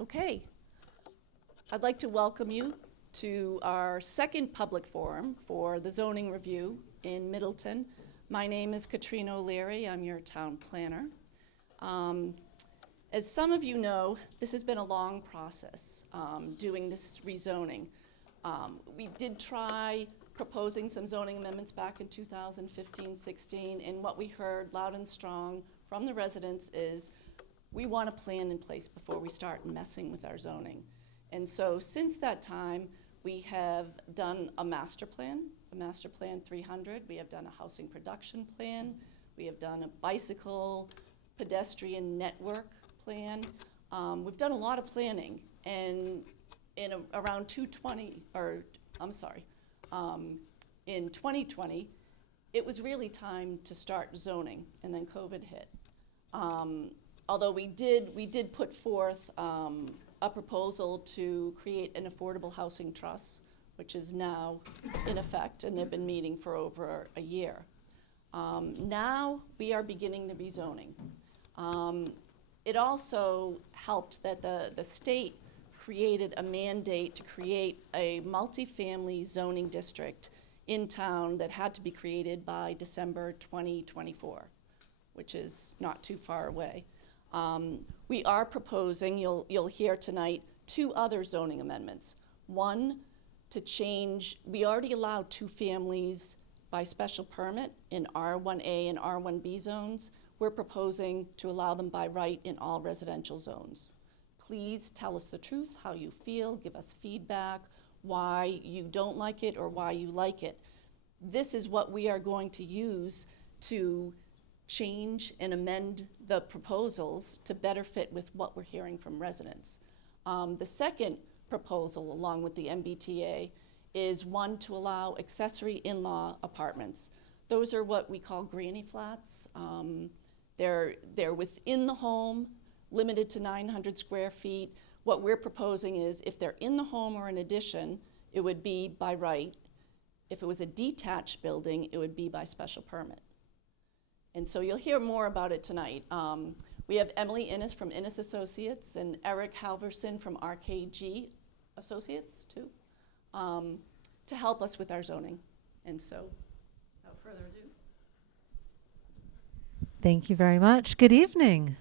Okay, I'd like to welcome you to our second public forum for the zoning review in Middleton. My name is Katrina O'Leary. I'm your town planner. As some of you know, this has been a long process, doing this rezoning. We did try proposing some zoning amendments back in 2015-16, and what we heard loud and strong from the residents is, we want a plan in place before we start messing with our zoning. And so since that time, we have done a master plan 300. We have done a housing production plan. We have done a bicycle pedestrian network plan. We've done a lot of planning, and around 220, in 2020, it was really time to start zoning, and then COVID hit. Although we did put forth a proposal to create an affordable housing trust, which is now in effect, and they've been meeting for over a year. Now we are beginning the rezoning. It also helped that the state created a mandate to create a multifamily zoning district in town that had to be created by December 2024, which is not too far away. We are proposing, you'll hear tonight, 2 other zoning amendments. One, to change, we already allow 2 families by special permit in R1A and R1B zones. We're proposing to allow them by right in all residential zones. Please tell us the truth, how you feel, give us feedback, why you don't like it or why you like it. This is what we are going to use to change and amend the proposals to better fit with what we're hearing from residents. The second proposal, along with the MBTA, is one to allow accessory in-law apartments. Those are what we call granny flats. They're within the home, limited to 900 square feet. What we're proposing is if they're in the home or an addition, it would be by right. If it was a detached building, it would be by special permit. And so you'll hear more about it tonight. We have Emily Innes from Innes Associates and Eric Halverson from RKG Associates, too, to help us with our zoning. And so, without further ado. Thank you very much. Good evening.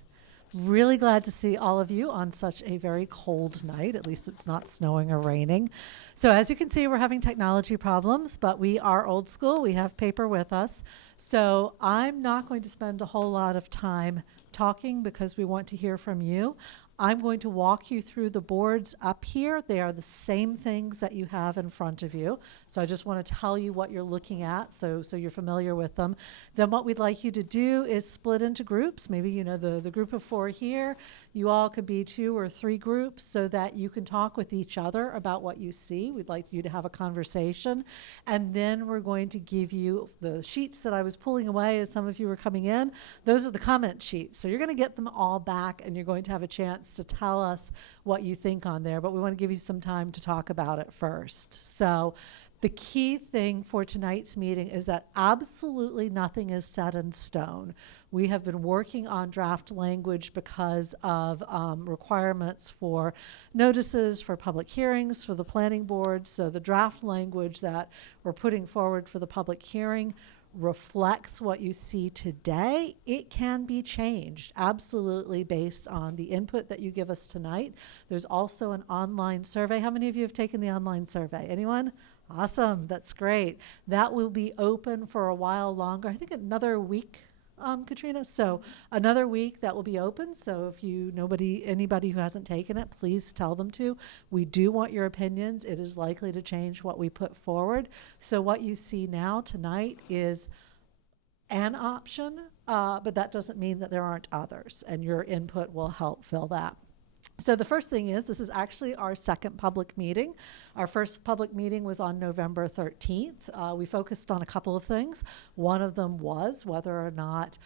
Really glad to see all of you on such a very cold night. At least it's not snowing or raining. So as you can see, we're having technology problems, but we are old school. We have paper with us. So I'm not going to spend a whole lot of time talking because we want to hear from you. I'm going to walk you through the boards up here. They are the same things that you have in front of you. So I just want to tell you what you're looking at so you're familiar with them. Then what we'd like you to do is split into groups. Maybe you know the group of 4 here. You all could be 2 or 3 groups so that you can talk with each other about what you see. We'd like you to have a conversation. And then we're going to give you the sheets that I was pulling away as some of you were coming in. Those are the comment sheets. So you're going to get them all back and you're going to have a chance to tell us what you think on there, but we want to give you some time to talk about it first. So the key thing for tonight's meeting is that absolutely nothing is set in stone. We have been working on draft language because of requirements for notices, for public hearings, for the planning board. So the draft language that we're putting forward for the public hearing reflects what you see today. It can be changed, absolutely, based on the input that you give us tonight. There's also an online survey. How many of you have taken the online survey? Anyone? Awesome, that's great. That will be open for a while longer. I think another week, Katrina. So another week that will be open. So if anybody who hasn't taken it, please tell them to. We do want your opinions. It is likely to change what we put forward. So what you see now tonight is an option, but that doesn't mean that there aren't others, and your input will help fill that. So the first thing is, this is actually our second public meeting. Our first public meeting was on November 13th. We focused on a couple of things. One of them was whether or not,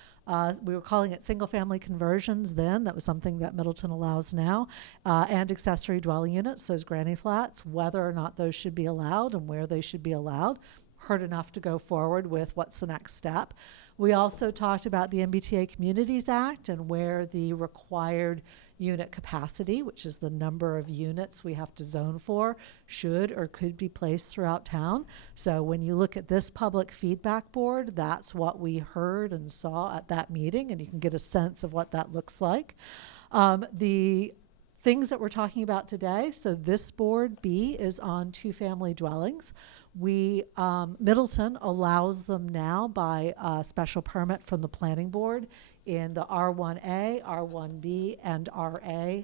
we were calling it single-family conversions then. That was something that Middleton allows now. And accessory dwelling units, those granny flats, whether or not those should be allowed and where they should be allowed. heard enough to go forward with what's the next step. We also talked about the MBTA Communities Act and where the required unit capacity, which is the number of units we have to zone for, should or could be placed throughout town. So when you look at this public feedback board, that's what we heard and saw at that meeting, and you can get a sense of what that looks like. The things that we're talking about today, so this board B is on two-family dwellings. Middleton allows them now by special permit from the planning board in the R1A, R1B, and RA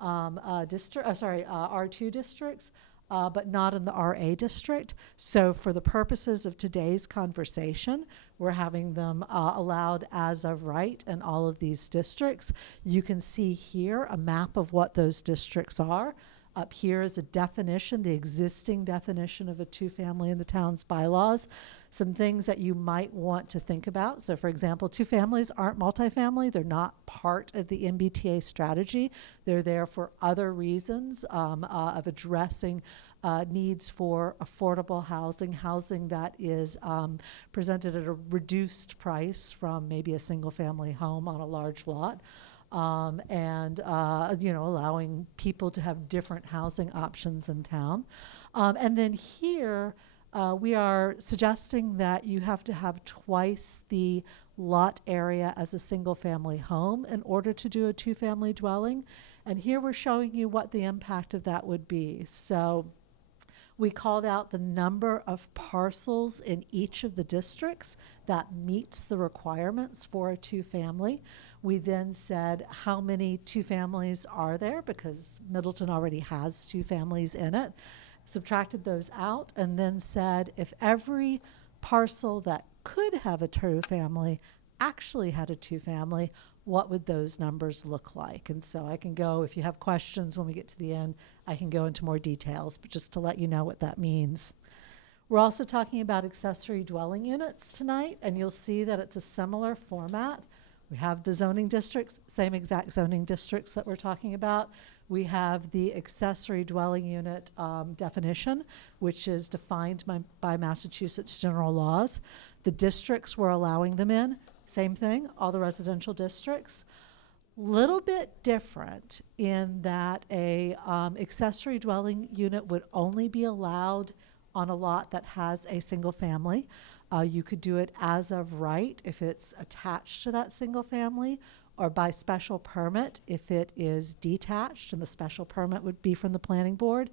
R2 districts, but not in the RA district. So for the purposes of today's conversation, we're having them allowed as of right in all of these districts. You can see here a map of what those districts are. Up here is a definition, the existing definition of a two-family in the town's bylaws. Some things that you might want to think about. So for example, two families aren't multifamily. They're not part of the MBTA strategy. They're there for other reasons of addressing needs for affordable housing that is presented at a reduced price from maybe a single-family home on a large lot. Allowing people to have different housing options in town. And then here, we are suggesting that you have to have twice the lot area as a single-family home in order to do a two-family dwelling. And here we're showing you what the impact of that would be. So we called out the number of parcels in each of the districts that meets the requirements for a two-family. We then said how many two families are there, because Middleton already has two families in it, subtracted those out, and then said if every parcel that could have a two family actually had a two family, what would those numbers look like? And so I can go, if you have questions when we get to the end, I can go into more details, but just to let you know what that means. We're also talking about accessory dwelling units tonight, and you'll see that it's a similar format. We have the zoning districts, same exact zoning districts that we're talking about. We have the accessory dwelling unit definition, which is defined by Massachusetts general laws. The districts we're allowing them in, same thing, all the residential districts. Little bit different in that a accessory dwelling unit would only be allowed on a lot that has a single family. You could do it as of right if it's attached to that single family, or by special permit if it is detached, and the special permit would be from the planning board.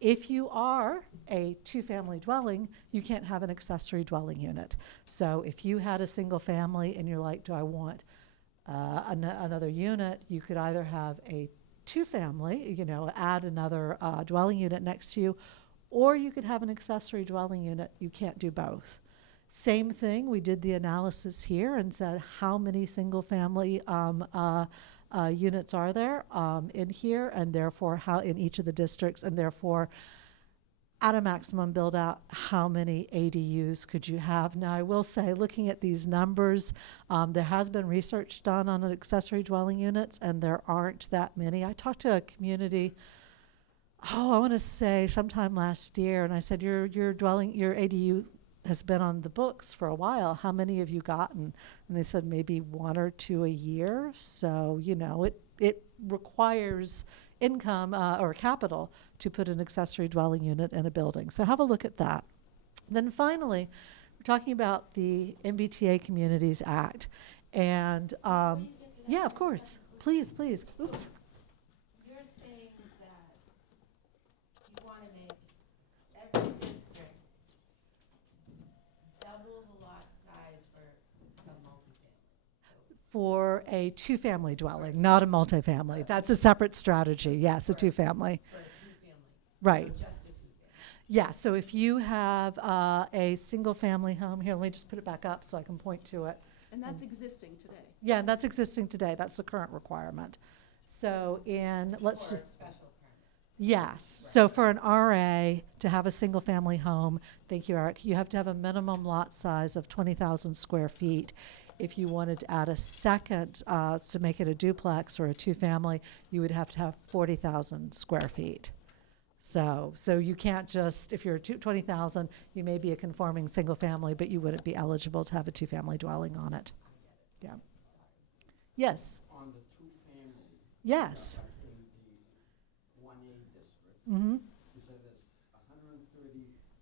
If you are a two-family dwelling, you can't have an accessory dwelling unit. So if you had a single family and you're like, do I want another unit, you could either have a two-family, add another dwelling unit next to you, or you could have an accessory dwelling unit. You can't do both. Same thing, we did the analysis here and said how many single-family units are there in here, and therefore how in each of the districts, and therefore at a maximum build out, how many ADUs could you have? Now I will say, looking at these numbers, there has been research done on accessory dwelling units, and there aren't that many. I talked to a community, I want to say sometime last year, and I said, your ADU has been on the books for a while. How many have you gotten? And they said maybe one or two a year. So, it requires income or capital to put an accessory dwelling unit in a building. So have a look at that. Then finally, we're talking about the MBTA Communities Act. And yeah, of course. Please. Oops. You're saying that you want to make every district double the lot size for a multifamily. For a two-family dwelling, not a multifamily. That's a separate strategy. Yes, a two-family. For a two-family. Right. Or just a two-family. Yeah, so if you have a single-family home, here, let me just put it back up so I can point to it. And that's existing today. Yeah, and that's existing today. That's the current requirement. So let's For just, a special permit. yes. So for an RA to have a single-family home, thank you, Eric, you have to have a minimum lot size of 20,000 square feet. If you wanted to add a second to make it a duplex or a two-family, you would have to have 40,000 square feet. So you can't just, if you're 20,000, you may be a conforming single family, but you wouldn't be eligible to have a two-family dwelling on it. Yeah. Yes. On the two-family. Yes. In the 1A district, Mm-hmm. you said there's 139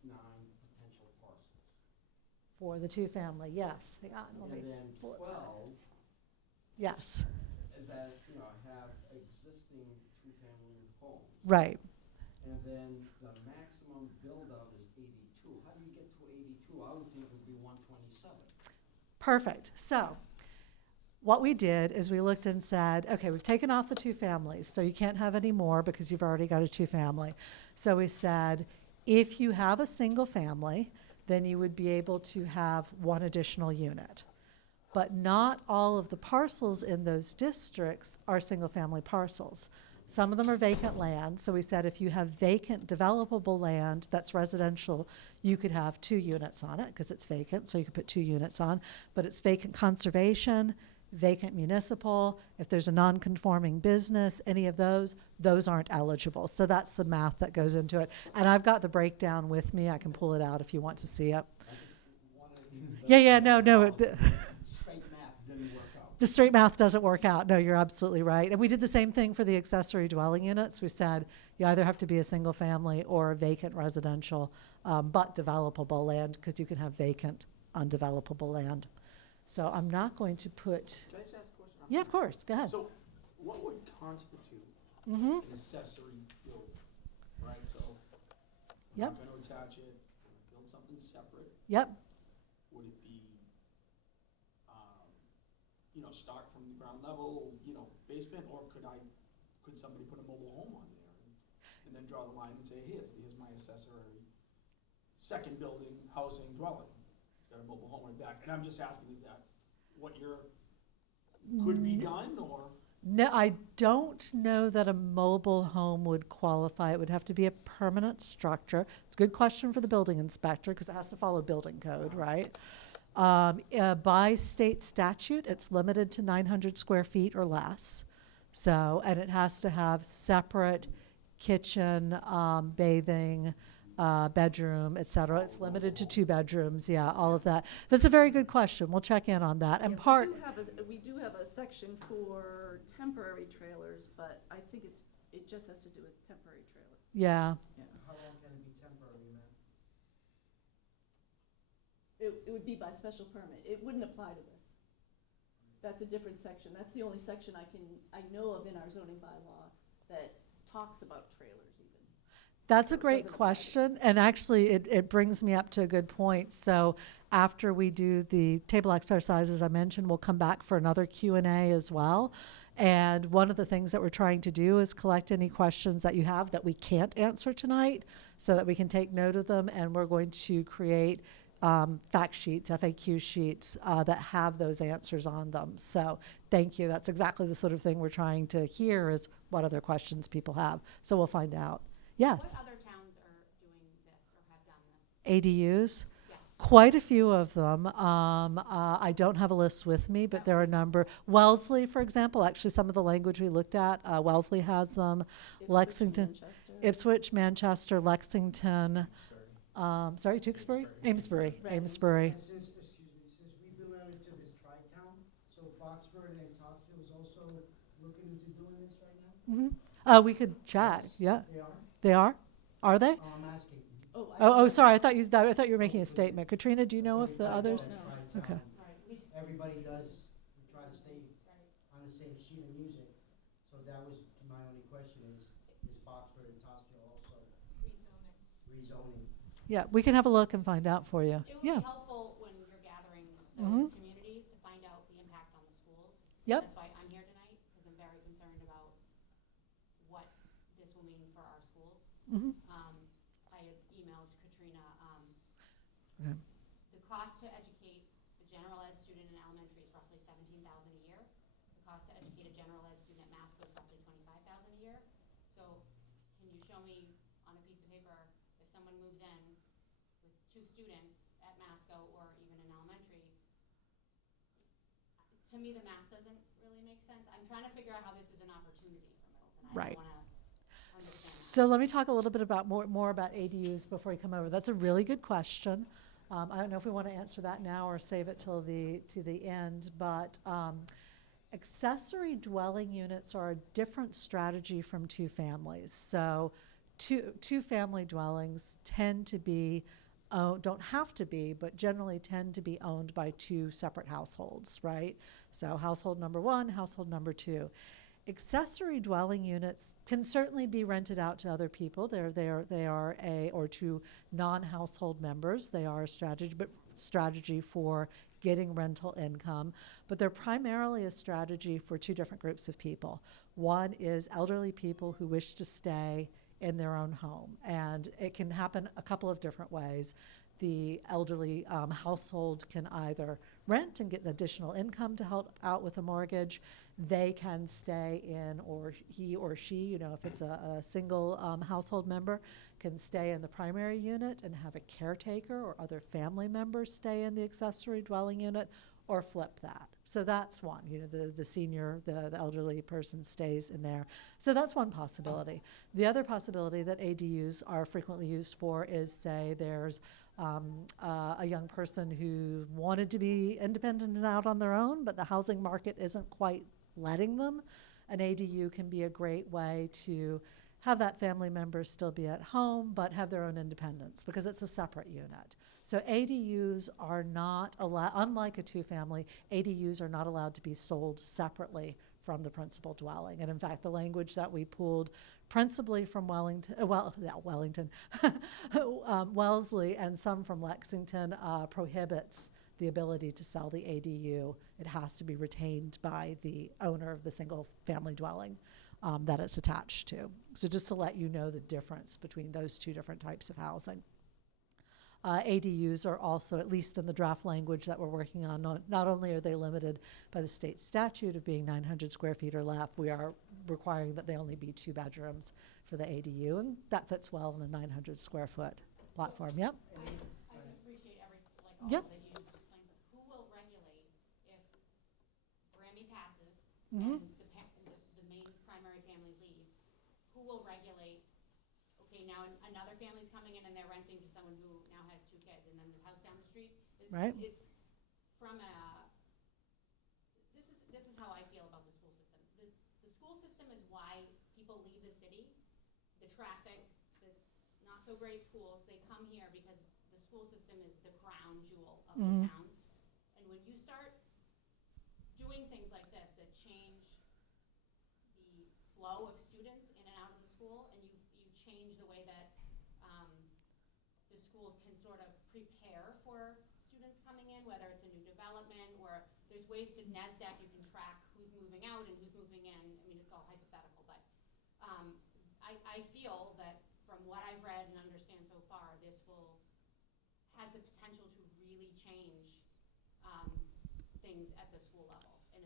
potential parcels. For the two-family, yes. Hang on, let me And then pull it 12 back. Yes. that, have existing two-family homes. Right. And then the maximum build-out is 82. How do you get to 82? I would think it would be 127. Perfect. So what we did is we looked and said, okay, we've taken off the two families, so you can't have any more because you've already got a two family. So we said, if you have a single family, then you would be able to have one additional unit. But not all of the parcels in those districts are single family parcels. Some of them are vacant land, so we said if you have vacant developable land that's residential, you could have 2 units on it because it's vacant, so you could put 2 units on. But it's vacant conservation, vacant municipal, if there's a non-conforming business, any of those aren't eligible. So that's the math that goes into it. And I've got the breakdown with me. I can pull it out if you want to see it. Yeah, no. Straight math didn't work out. The straight math doesn't work out. No, you're absolutely right. And we did the same thing for the accessory dwelling units. We said you either have to be a single family or a vacant residential, but developable land, because you can have vacant, undevelopable land. So I'm not going to put, Can I just ask a question? yeah, of course, go ahead. So what would constitute Mm-hmm. an accessory building, right? So I'm Yep. not gonna attach it, I'm gonna build something separate. Yep. Would it be, start from the ground level, basement, or could somebody put a mobile home on there and then draw the line and say, here's my accessory second building, housing, dwelling. It's got a mobile home in the back. And I'm just asking, is that what could be done, or? No, I don't know that a mobile home would qualify. It would have to be a permanent structure. It's a good question for the building inspector because it has to follow building code, right? By state statute, it's limited to 900 square feet or less. So, and it has to have separate kitchen, bathing, bedroom, et cetera. It's limited to 2 bedrooms, yeah, all of that. That's a very good question. We'll check in on that. And Yeah, part, we do have a section for temporary trailers, but I think it just has to do with temporary trailer. yeah, How long can it be temporary, man? It would be by special permit. It wouldn't apply to this. That's a different section. That's the only section I know of in our zoning bylaw that talks about trailers even. that's a So it great doesn't apply to question, this. and actually, it brings me up to a good point. So after we do the table exercises I mentioned, we'll come back for another Q&A as well. And one of the things that we're trying to do is collect any questions that you have that we can't answer tonight so that we can take note of them, and we're going to create fact sheets, FAQ sheets that have those answers on them. So thank you. That's exactly the sort of thing we're trying to hear is what other questions people have. So we'll find out. Yes, What other towns are doing this or have done this? ADUs, Yes. quite a few of them. I don't have a list with me, but there are a number. Wellesley, for example, actually some of the language we looked at, Wellesley has them. Ipswich, Lexington, Manchester. Ipswich, Manchester, Lexington, sorry, Tewksbury? Amesbury, Right. Amesbury. And since we belong into this tri-town, so Boxford and Topsfield is also looking into doing this right now? We could chat, yeah. They are? They are? Are they? Oh, I'm asking. Oh, sorry, I thought you were making a statement. Katrina, do you know if the Everybody others? does No. tri-town. Okay. Right, we, Everybody does, we try to stay right. on the same sheet of music. So that was my only question is Boxford and Topsfield also rezoning? Yeah, we can have a look and find out for you. It would Yeah. be helpful when you're gathering Mhm. those communities to find out the impact on the schools. Yep. That's why I'm here tonight, because I'm very concerned about what this will mean for our schools. Mhm. I had emailed Katrina, Okay. the cost to educate the general ed student in elementary is roughly $17,000 a year. The cost to educate a general ed student at Masco is roughly $25,000 a year. So can you show me on a piece of paper, if someone moves in with 2 students at Masco or even in elementary, to me, the math doesn't really make sense. I'm trying to figure out how this is an opportunity for Middleton. I Right. don't wanna turn this So let me talk a little bit about more about ADUs before you come over. That's a really good question. I don't know if we want to answer that now or save it till to the end, but accessory dwelling units are a different strategy from two families. So two family dwellings tend to be, don't have to be, but generally tend to be owned by two separate households, right? So household number one, household number two. Accessory dwelling units can certainly be rented out to other people. Or to non-household members. They are a strategy for getting rental income, but they're primarily a strategy for two different groups of people. One is elderly people who wish to stay in their own home, and it can happen a couple of different ways. The elderly household can either rent and get additional income to help out with a mortgage. They can stay in, or he or she, if it's a single household member, can stay in the primary unit and have a caretaker or other family members stay in the accessory dwelling unit, or flip that. So that's one, the senior, the elderly person stays in there. So that's one possibility. The other possibility that ADUs are frequently used for is, say, there's a young person who wanted to be independent and out on their own, but the housing market isn't quite letting them. An ADU can be a great way to have that family member still be at home, but have their own independence, because it's a separate unit. So ADUs are not allowed, unlike a two-family, ADUs are not allowed to be sold separately from the principal dwelling. And in fact, the language that we pulled principally from Wellesley and some from Lexington prohibits the ability to sell the ADU. It has to be retained by the owner of the single-family dwelling that it's attached to. So just to let you know the difference between those two different types of housing. ADUs are also, at least in the draft language that we're working on, not only are they limited by the state statute of being 900 square feet or less, we are requiring that they only be 2 bedrooms for the ADU, and that fits well in a 900 square foot platform. Yep. I appreciate all Yep. that you just explained, but who will regulate if Grammy passes Mhm. and the main primary family leaves? Who will regulate, okay, now another family's coming in and they're renting to someone who now has 2 kids, and then the house down the street? Right. It's from this is how I feel about the school system. The school system is why people leave the city. The traffic, the not so great schools, they come here because the school system is the crown jewel of the town. And when you start doing things like this that change the flow of students in and out of the school, and you change the way that the school can sort of prepare for students coming in, whether it's a new development, or there's ways to NASDAQ, you can track who's moving out and who's moving in. I mean, it's all hypothetical, but I feel that from what I've read and understand so far, this has the potential to really change things at the school level, and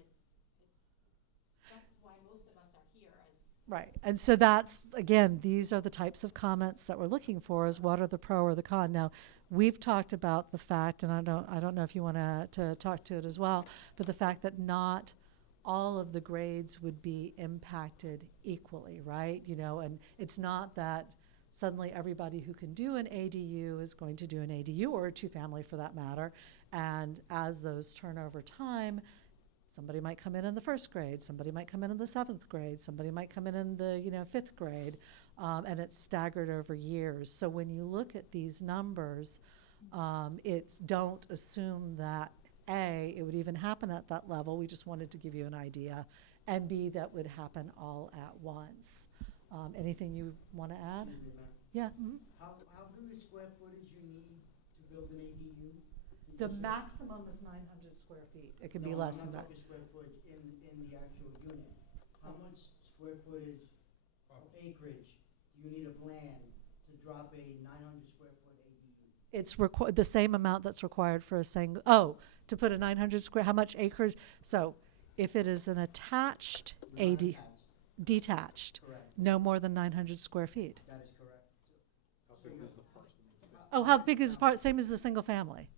that's why most of us are here. Right. And so that's, again, these are the types of comments that we're looking for, is what are the pro or the con. Now, we've talked about the fact, and I don't know if you want to talk to it as well, but the fact that not all of the grades would be impacted equally, right? And it's not that suddenly everybody who can do an ADU is going to do an ADU, or a two-family for that matter. And as those turn over time, somebody might come in the first grade, somebody might come in the 7th grade, somebody might come in the 5th grade, and it's staggered over years. So when you look at these numbers, don't assume that A, it would even happen at that level. We just wanted to give you an idea, and B, that would happen all at once. Anything you want to add? Yeah. Mm-hmm. How big a square footage you need to build an ADU? The maximum is 900 square feet. It can be less than that. No, I'm not talking square footage in the actual unit. How much square footage or acreage do you need of land to drop a 900 square foot ADU? It's the same amount that's required for a single, to put a 900 square, how much acres? So if it is an attached Not AD, attached. detached, Correct, no more than 900 square feet. that is correct. Oh, how big is the part? Same as the single family.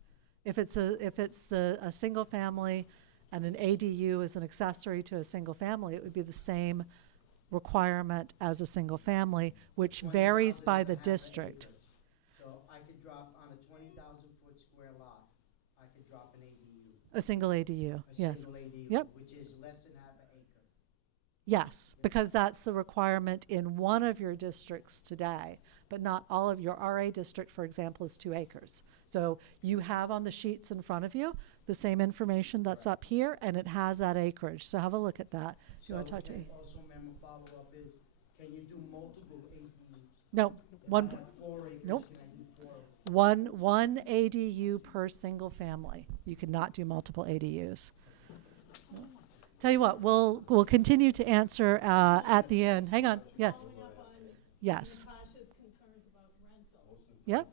If it's a single family and an ADU is an accessory to a single family, it would be the same requirement as a single family, which 20,000 varies by the doesn't have any district. limits. So I could drop on a 20,000-foot square lot, I could drop an ADU, A single ADU, a yes. single ADU, Yep. which is less than half an acre. Yes, because that's the requirement in one of your districts today, but not all of your RA district, for example, is 2 acres. So you have on the sheets in front of you the same information that's up here, and it has that acreage. So have a look at that. Do you want to talk to So, me? and also, ma'am, a follow-up is, can you do multiple ADUs? No, If one, I have 4 acres, Nope. can I do 4? one ADU per single family. You cannot do multiple ADUs. Tell you what, we'll continue to answer at the end. Hang on, yes. Following up on Yes, Natasha's concerns about rental, yep.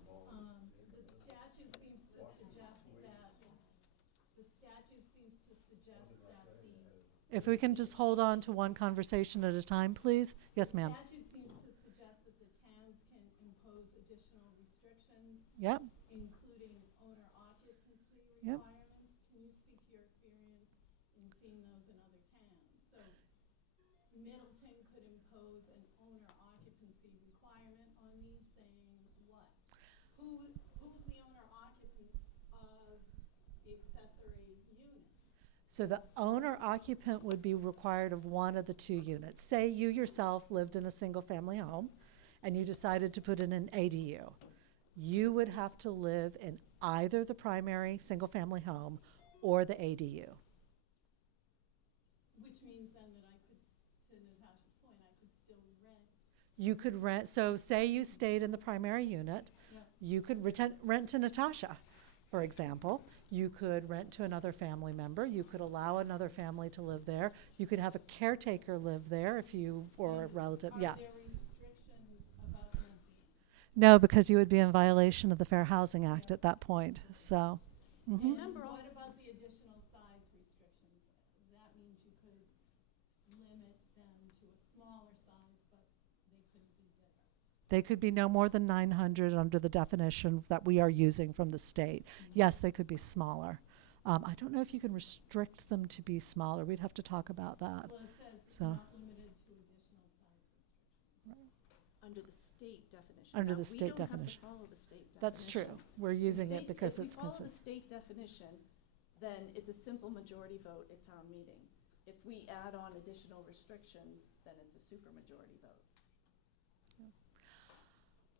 the statute seems to suggest that If we can just hold on to one conversation at a time, please. Yes, ma'am. statute seems to suggest that the towns can impose additional restrictions, Yep. including owner occupancy Yep. requirements. Can you speak to your experience in seeing those in other towns? So Middleton could impose an owner occupancy requirement on these, saying what? Who's the owner occupant of the accessory unit? So the owner occupant would be required of one of the 2 units. Say you yourself lived in a single-family home and you decided to put in an ADU. You would have to live in either the primary single-family home or the ADU. Which means then that I could, to Natasha's point, I could still rent. You could rent, so say you stayed in the primary unit, Yeah. you could rent to Natasha, for example. You could rent to another family member. You could allow another family to live there. You could have a caretaker live there if you were a relative, yeah. Are there restrictions about renting? No, because you would be in violation of the Fair Housing Act at that point, so. mhm. And Remember what also- about the additional size restrictions? That means you could limit them to a smaller size, but they couldn't be bigger. They could be no more than 900 under the definition that we are using from the state. Yes, they could be smaller. I don't know if you can restrict them to be smaller. We'd have to talk about that. Well, it says So- not limited to additional size restrictions. Under the state definition. Under Now, the state definition. We don't have to follow the state definition. That's true. We're using it State- because it's If we follow consistent. the state definition, then it's a simple majority vote at town meeting. If we add on additional restrictions, then it's a supermajority vote.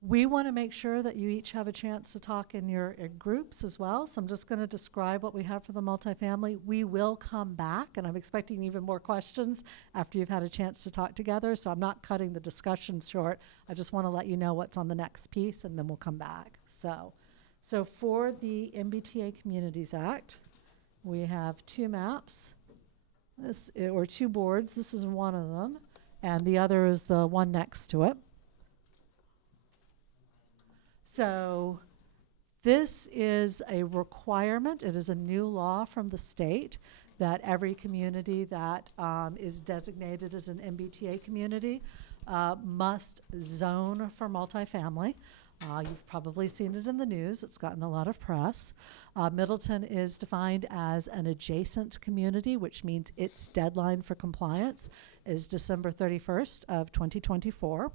We want to make sure that you each have a chance to talk in your groups as well. So I'm just going to describe what we have for the multifamily. We will come back, and I'm expecting even more questions after you've had a chance to talk together. So I'm not cutting the discussion short. I just want to let you know what's on the next piece, and then we'll come back. So for the MBTA Communities Act, we have 2 maps, or 2 boards. This is one of them, and the other is the one next to it. So this is a requirement. It is a new law from the state that every community that is designated as an MBTA community must zone for multifamily. You've probably seen it in the news. It's gotten a lot of press. Middleton is defined as an adjacent community, which means its deadline for compliance is December 31st of 2024.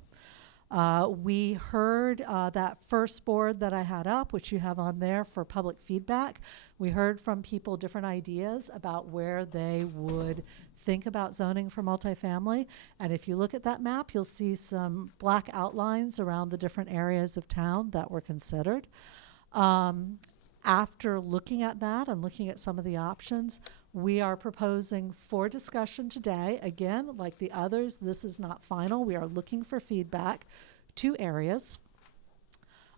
We heard that first board that I had up, which you have on there for public feedback. We heard from people different ideas about where they would think about zoning for multifamily. And if you look at that map, you'll see some black outlines around the different areas of town that were considered. After looking at that and looking at some of the options, we are proposing for discussion today. Again, like the others, this is not final. We are looking for feedback. 2 areas.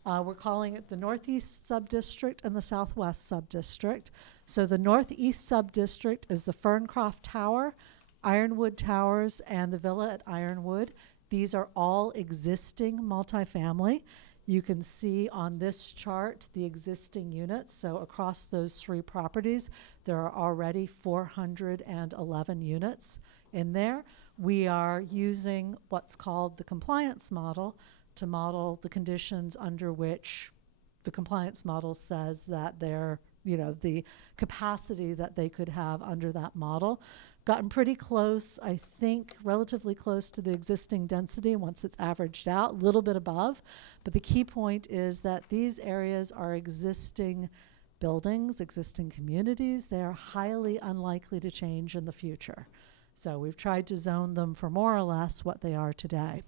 We're calling it the Northeast Subdistrict and the Southwest Subdistrict. So the Northeast Subdistrict is the Ferncroft Tower, Ironwood Towers, and the Villa at Ironwood. These are all existing multifamily. You can see on this chart the existing units. So across those 3 properties, there are already 411 units in there. We are using what's called the compliance model to model the conditions under which the compliance model says that they're, the capacity that they could have under that model. gotten pretty close, I think, relatively close to the existing density once it's averaged out, a little bit above. But the key point is that these areas are existing buildings, existing communities. They are highly unlikely to change in the future. So we've tried to zone them for more or less what they are today.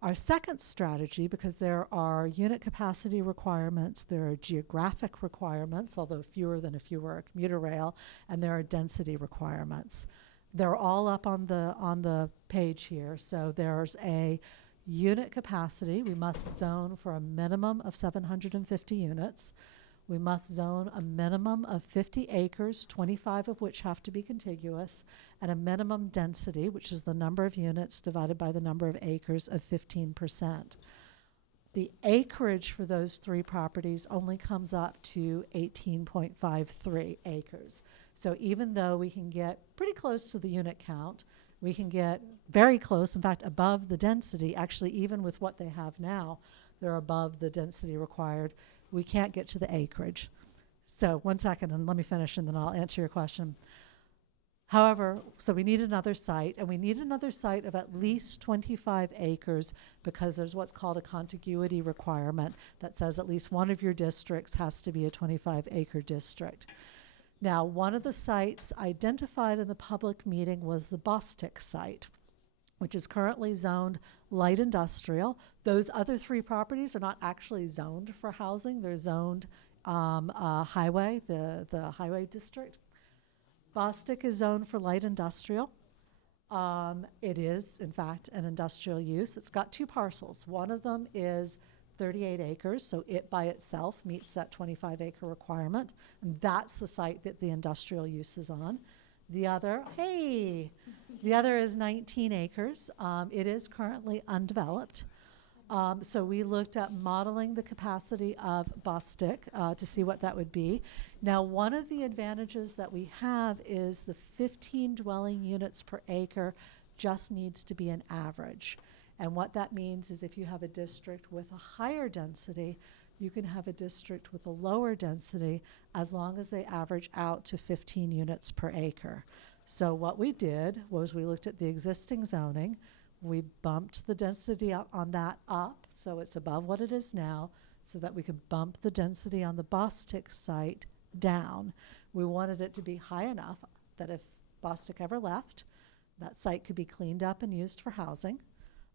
Our second strategy, because there are unit capacity requirements, there are geographic requirements, although fewer than if you were a commuter rail, and there are density requirements. They're all up on the page here. So there's a unit capacity. We must zone for a minimum of 750 units. We must zone a minimum of 50 acres, 25 of which have to be contiguous, and a minimum density, which is the number of units divided by the number of acres, of 15%. The acreage for those three properties only comes up to 18.53 acres. So even though we can get pretty close to the unit count, we can get very close, in fact, above the density. Actually, even with what they have now, they're above the density required. We can't get to the acreage. So 1 second, and let me finish, and then I'll answer your question. However, so we need another site, and we need another site of at least 25 acres because there's what's called a contiguity requirement that says at least one of your districts has to be a 25-acre district. Now, one of the sites identified in the public meeting was the Bostic site, which is currently zoned light industrial. Those other three properties are not actually zoned for housing. They're zoned highway, the highway district. Bostic is zoned for light industrial. It is, in fact, an industrial use. It's got two parcels. One of them is 38 acres, so it by itself meets that 25-acre requirement. And that's the site that the industrial use is on. The other, the other is 19 acres. It is currently undeveloped. So we looked at modeling the capacity of Bostic to see what that would be. Now, one of the advantages that we have is the 15 dwelling units per acre just needs to be an average. And what that means is if you have a district with a higher density, you can have a district with a lower density as long as they average out to 15 units per acre. So what we did was we looked at the existing zoning. We bumped the density up on that up, so it's above what it is now, so that we could bump the density on the Bostic site down. We wanted it to be high enough that if Bostic ever left, that site could be cleaned up and used for housing,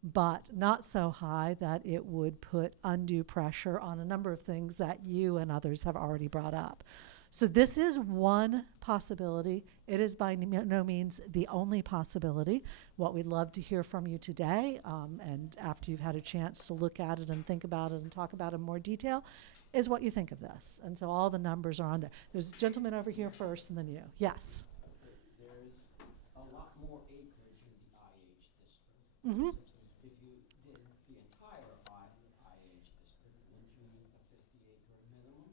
but not so high that it would put undue pressure on a number of things that you and others have already brought up. So this is one possibility. It is by no means the only possibility. What we'd love to hear from you today, and after you've had a chance to look at it and think about it and talk about it in more detail, is what you think of this. And so all the numbers are on there. There's a gentleman over here first and then you. Yes. There's a lot more acreage in the IH district. Mm-hmm. If you did the entire IH district, wouldn't you need a 50-acre minimum?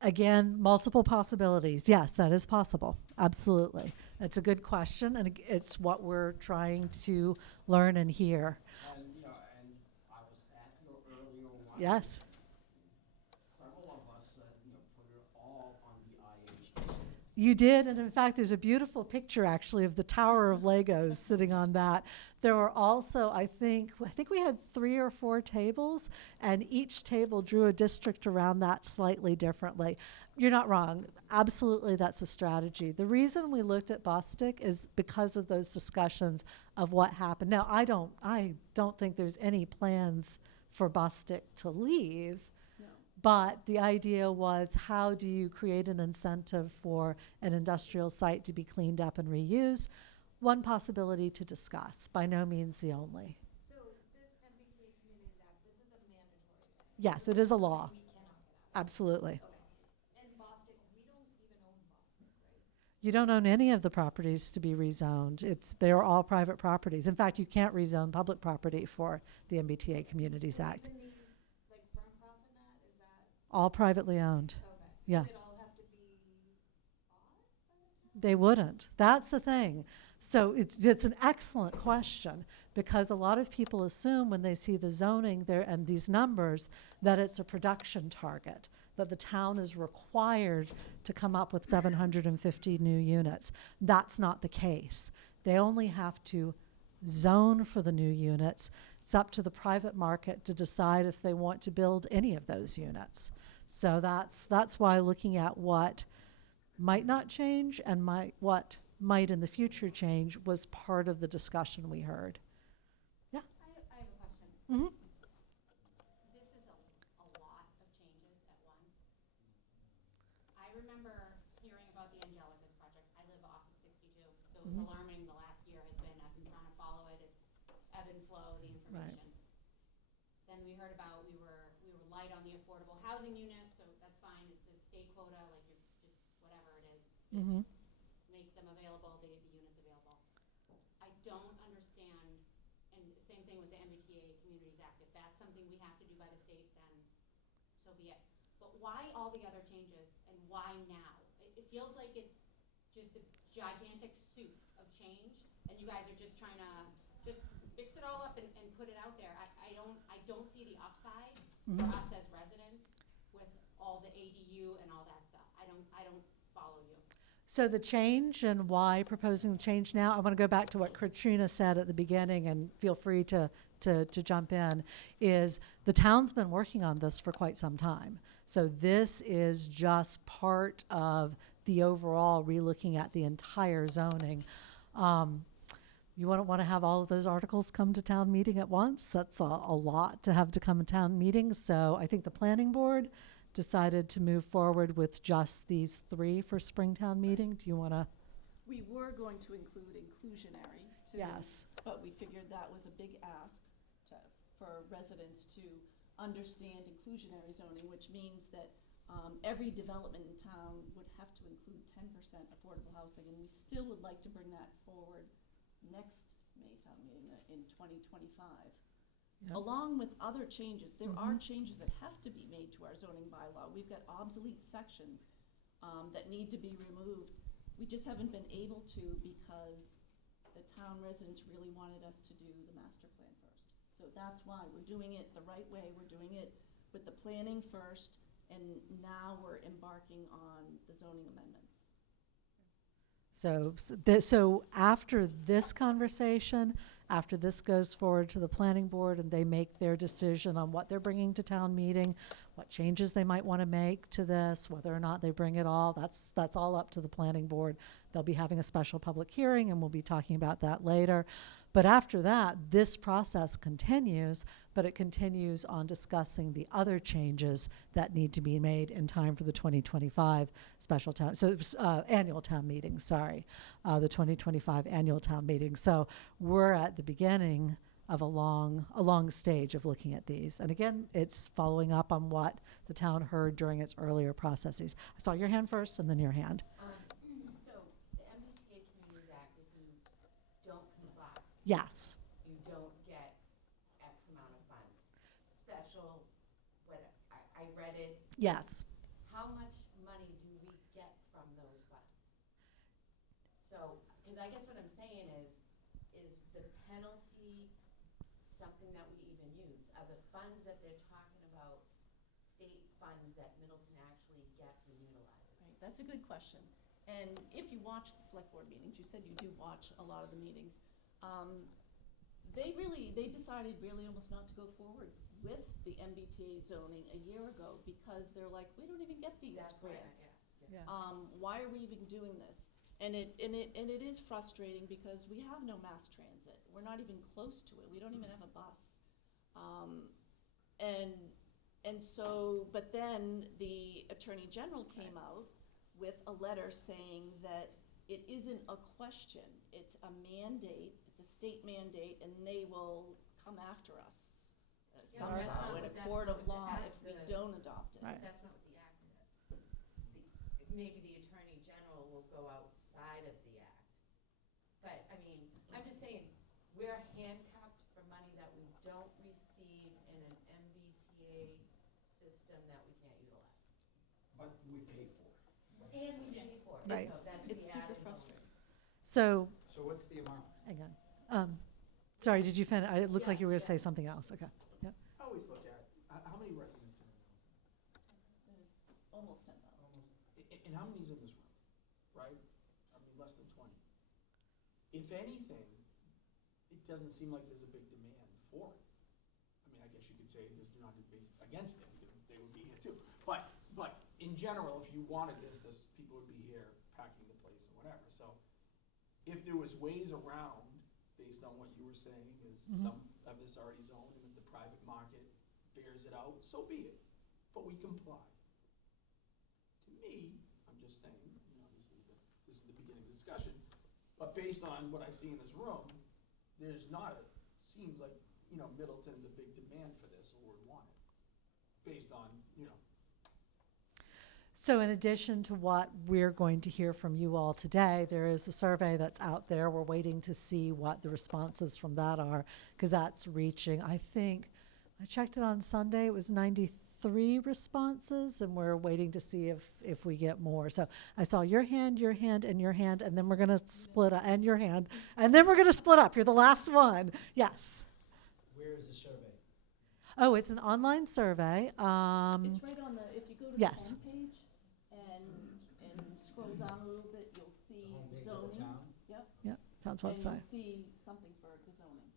Again, multiple possibilities. Yes, that is possible. Absolutely. It's a good question, and it's what we're trying to learn and hear. And, and I was at your earlier one. Yes. Several of us said, put it all on the IH district. You did, and in fact, there's a beautiful picture actually of the Tower of Legos sitting on that. There were also, I think we had 3 or 4 tables, and each table drew a district around that slightly differently. You're not wrong. Absolutely, that's a strategy. The reason we looked at Bostic is because of those discussions of what happened. Now, I don't think there's any plans for Bostic to leave. But the idea was, how do you create an incentive for an industrial site to be cleaned up and reused? One possibility to discuss, by no means the only. So this MBTA Communities Act, this is a mandatory thing. Yes, it is a law. We cannot get out. Absolutely. Okay. And Bostic, we don't even own Bostic, right? You don't own any of the properties to be rezoned. They're all private properties. In fact, you can't rezone public property for the MBTA Communities Act. Even these, like Ferncroft and that, is that, All privately owned. okay. Yeah. Would it all have to be bought by the town? They wouldn't. That's the thing. So it's an excellent question, because a lot of people assume when they see the zoning there and these numbers that it's a production target, that the town is required to come up with 750 new units. That's not the case. They only have to zone for the new units. It's up to the private market to decide if they want to build any of those units. So that's why looking at what might not change and what might in the future change was part of the discussion we heard. I have a question. Mm-hmm. This is a lot of changes at once. I remember hearing about the Angelicus project. I live off of 62, so it's alarming. The last year has been, I've been trying to follow it. It's ebb and flow, the information. Then we heard about, we were light on the affordable housing units, so that's fine. It's a state quota, like you're just, whatever it is. Mm-hmm. Make them available, the units available. I don't understand, and same thing with the MBTA Communities Act, if that's something we have to do by the state, then so be it. But why all the other changes, and why now? It feels like it's just a gigantic soup of change, and you guys are just trying to just mix it all up and put it out there. I don't see the upside for us as residents with all the ADU and all that stuff. I don't follow you. So the change and why proposing the change now, I want to go back to what Katrina said at the beginning, and feel free to jump in, is the town's been working on this for quite some time. So this is just part of the overall relooking at the entire zoning. You wouldn't want to have all of those articles come to town meeting at once. That's a lot to have to come to town meeting. So I think the planning board decided to move forward with just these 3 for Springtown meeting. Do you want to? We were going to include inclusionary too. Yes. But we figured that was a big ask for residents to understand inclusionary zoning, which means that every development in town would have to include 10% affordable housing, and we still would like to bring that forward next May town meeting in 2025. Yep. Along with other changes, there are changes that have to be made to our zoning bylaw. We've got obsolete sections that need to be removed. We just haven't been able to because the town residents really wanted us to do the master plan first. So that's why we're doing it the right way. We're doing it with the planning first, and now we're embarking on the zoning amendments. So after this conversation, after this goes forward to the planning board and they make their decision on what they're bringing to town meeting, what changes they might want to make to this, whether or not they bring it all, that's all up to the planning board. They'll be having a special public hearing, and we'll be talking about that later. But after that, this process continues, but it continues on discussing the other changes that need to be made in time for the 2025 special town, annual town meeting, the 2025 annual town meeting. So we're at the beginning of a long stage of looking at these. And again, it's following up on what the town heard during its earlier processes. I saw your hand first and then your hand. So the MBTA Communities Act, if you don't comply, Yes. you don't get X amount of funds. Special, I read it. Yes. How much money do we get from those funds? So, because I guess what I'm saying is the penalty something that we even use? Are the funds that they're talking about state funds that Middleton actually gets and utilizes? Right, that's a good question. And if you watch the select board meetings, you said you do watch a lot of the meetings, they decided really almost not to go forward with the MBTA zoning a year ago because they're like, we don't even get these That's right, grants. Yeah. Why are we even doing this? And it is frustrating because we have no mass transit. We're not even close to it. We don't even have a bus. And so, but then the Attorney General came out with a letter saying that it isn't a question. It's a mandate. It's a state mandate, and they will come after us Yeah, but that's somehow not in a what- court that's of not law what if we the- don't adopt it. Right. That's not what the act says. Maybe the Attorney General will go outside of the act. But, I mean, I'm just saying, we're handcuffed for money that we don't receive in an MBTA system that we can't utilize. But we pay for it. And we pay for it. Right. So that's It's the super added bonus. frustrating. So, So what's the amount? hang on. Sorry, did you finish? It looked like you were going to say something else. Okay. Yep. I always look at, how many residents are in Middleton? There's if anything, it doesn't seem like there's a big demand for it. I mean, I guess you could say there's not a big against it, because they would be here too. But in general, if you wanted this, people would be here packing the place or whatever. So if there was ways around, based on what you were saying, is some of this already zoned, and if the private market bears it out, so be it. But we comply. To me, I'm just saying, obviously, this is the beginning of the discussion, but based on what I see in this room, there's not, seems like, Middleton's a big demand for this, or would want it, based on, So in addition to what we're going to hear from you all today, there is a survey that's out there. We're waiting to see what the responses from that are, because that's reaching, I think, I checked it on Sunday, it was 93 responses, and we're waiting to see if we get more. So I saw your hand, and your hand, and then we're going to split up, and your hand, and then we're going to split up. You're the last one. Yes. Where is the survey? Oh, it's an online survey. It's right on the, if you go to the yes. homepage and scroll down a little bit, you'll see The homepage of the zoning. town? Yep, town's And website. you'll see something for the zoning.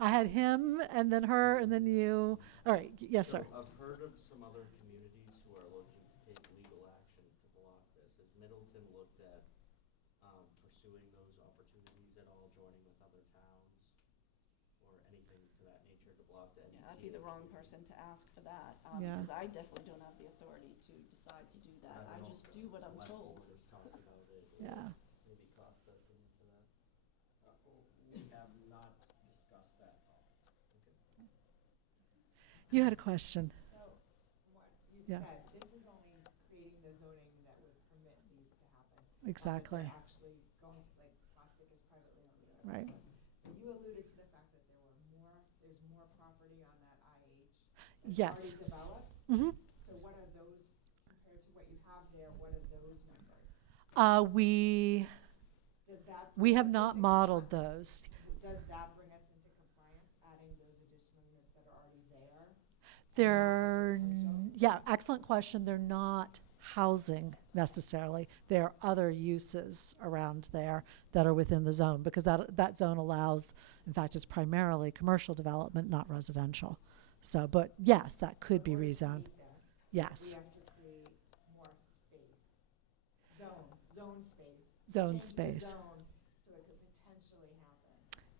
I had him, and then her, and then you. All right, yes, sir. I've heard of some other communities who are looking to take legal action to block this. Has Middleton looked at pursuing those opportunities at all, joining with other towns, or anything to that nature to block the MBTA? Yeah, I'd be the wrong person to ask for that, Yeah. because I definitely don't have the authority to decide to do that. I don't know just if do the what I'm select told. board has talked about it, or Yeah. maybe Costa can answer that. We have not discussed that. You had a question. So, what you've Yeah. said, this is only creating the zoning that would permit these to happen. Exactly. They're actually going to, like, Bostic is privately owned. Right. But you alluded to the fact that there's more property on that IH that's Yes. already developed. Mm-hmm. So what are those, compared to what you have there, what are those numbers? Does that? We bring have us not into modeled compliance? those. Does that bring us into compliance, adding those additional units that are already there? They're, Potential? yeah, excellent question. They're not housing necessarily. There are other uses around there that are within the zone, because that zone allows, in fact, it's primarily commercial development, not residential. So, but yes, that could be In order to rezoned. meet this, Yes, we have to create more space, zone space. zone Change the space. zone so it could potentially happen.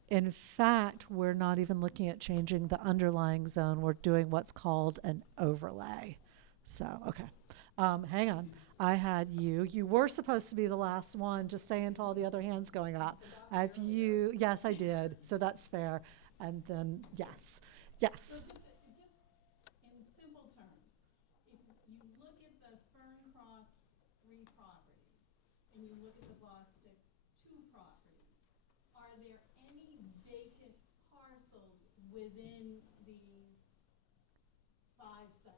In fact, we're not even looking at changing the underlying zone. We're doing what's called an overlay. So, okay. Hang on. I had you. You were supposed to be the last one, just saying to all the other hands going up. Have you? Yes, I did. So that's fair. And then, yes. Yes. So just in simple terms, if you look at the Ferncroft 3 properties, and you look at the Bostic 2 properties, are there any vacant parcels within these 5 sites?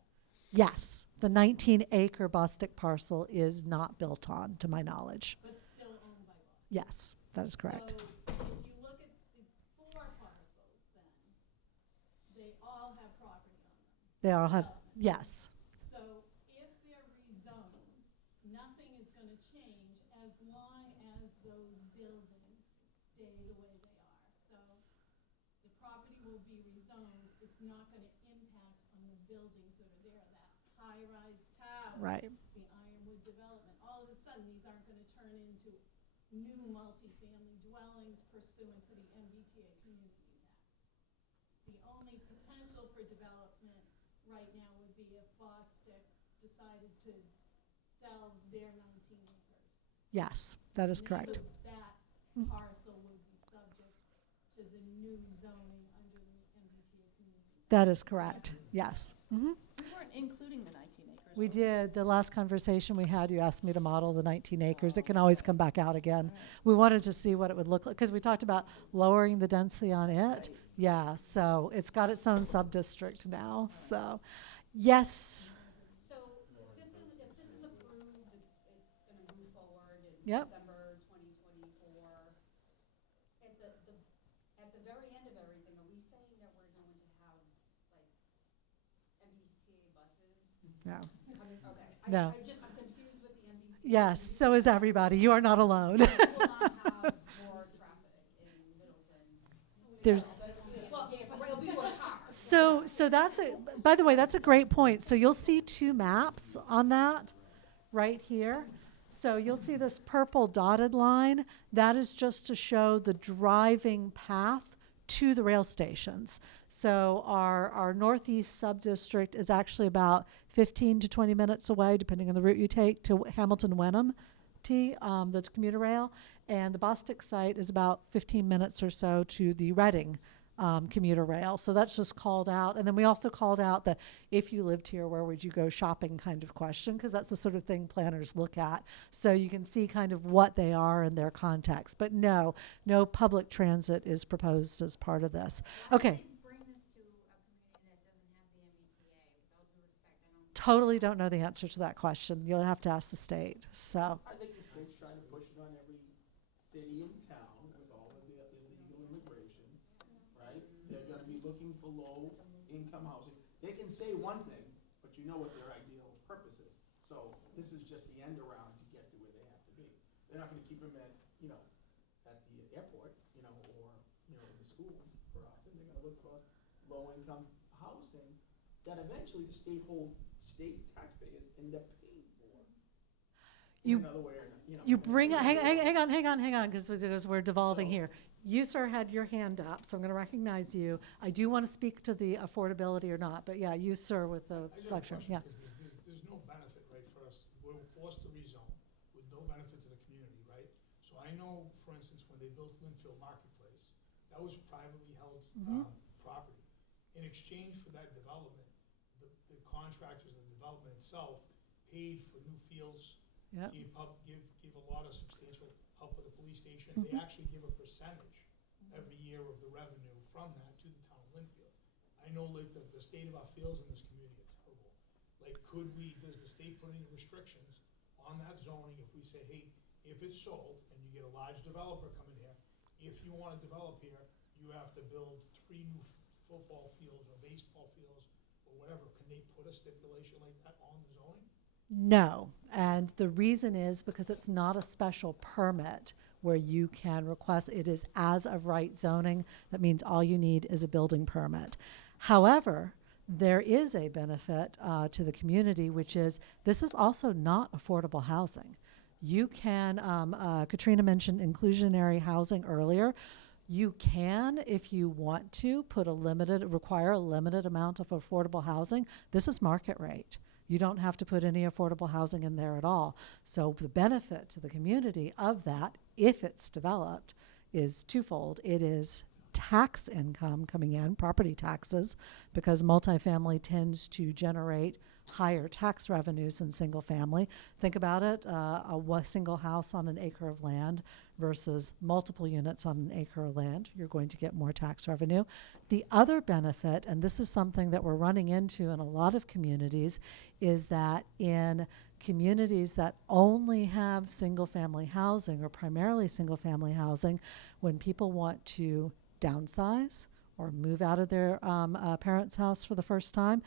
Yes. The 19-acre Bostic parcel is not built on, to my knowledge. But still owned by Bostic? Yes, that is correct. So if you look at the 4 parcels then, they all have property on them. They all have, So- yes. So if they're rezoned, nothing is gonna change as long as those buildings stay the way they are. So the property will be rezoned, it's not gonna impact on the buildings that are there, that high-rise tower. Right. The Ironwood development, all of a sudden, these aren't gonna turn into new multifamily dwellings pursuant to the MBTA Communities Act. The only potential for development right now would be if Bostic decided to sell their 19 acres. Yes, that is correct. That parcel would be subject to the new zoning under the MBTA Communities Act. That is correct. Yes. We weren't including the 19 acres. We were did. The last conversation we had, you asked me to model the 19 acres. It can always come back out again. We wanted to see what it would look like, because we talked about lowering the density on it. Right. Yeah, so it's got its own sub-district now. So, yes. So if this is approved, it's gonna move forward in Yep. December 2024. At the very end of everything, are we saying that we're going to have, like, MBTA buses? No. Okay. No. I'm confused with the MBTA. Yes, so is everybody. You are not alone. We will not have there's, Well, we work hard. so that's a, by the way, that's a great point. So you'll see two maps on that right here. So you'll see this purple dotted line. That is just to show the driving path to the rail stations. So our northeast subdistrict is actually about 15 to 20 minutes away, depending on the route you take, to Hamilton Wenham the commuter rail. And the Bostic site is about 15 minutes or so to the Reading commuter rail. So that's just called out. And then we also called out the if you lived here, where would you go shopping kind of question, because that's the sort of thing planners look at. So you can see kind of what they are in their context. But no public transit is proposed as part of this. Okay. Bring this to a community that doesn't have the MBTA. With all due respect, I don't. Totally don't know the answer to that question. You'll have to ask the state. So I think the state's trying to push it on every city and town with all of the illegal immigration, right? They're gonna be looking for low-income housing. They can say one thing, but you know what their ideal purpose is. So this is just the end around to get to where they have to be. They're not gonna keep them at, at the airport, or, in the schools for often. They're gonna look for low-income housing that eventually the state taxpayers end up paying for. You- Another way, you bring, hang on, because we're devolving here. You, sir, had your hand up, so I'm going to recognize you. I do want to speak to the affordability or not, but yeah, you, sir, with the lecture. Yeah. Because there's no benefit, right, for us. We're forced to rezone with no benefit to the community, right? So I know, for instance, when they built Linfield Marketplace, that was privately held property. In exchange for that development, the contractors and the development itself paid for new fields, Yep. give a lot of substantial help with the police station. They actually give a percentage every year of the revenue from that to the town of Linfield. I know like the state of our fields in this community are terrible. Like does the state put any restrictions on that zoning if we say, hey, if it's sold and you get a large developer coming here, if you want to develop here, you have to build 3 new football fields or baseball fields or whatever. Can they put a stipulation like that on the zoning? No, and the reason is because it's not a special permit where you can request. It is as of right zoning. That means all you need is a building permit. However, there is a benefit to the community, which is this is also not affordable housing. You can, Katrina mentioned inclusionary housing earlier. You can, if you want to, require a limited amount of affordable housing. This is market rate. You don't have to put any affordable housing in there at all. So the benefit to the community of that, if it's developed, is twofold. It is tax income coming in, property taxes, because multifamily tends to generate higher tax revenues than single family. Think about it, a single house on an acre of land versus multiple units on an acre of land, you're going to get more tax revenue. The other benefit, and this is something that we're running into in a lot of communities, is that in communities that only have single family housing or primarily single family housing, when people want to downsize or move out of their parents' house for the first time,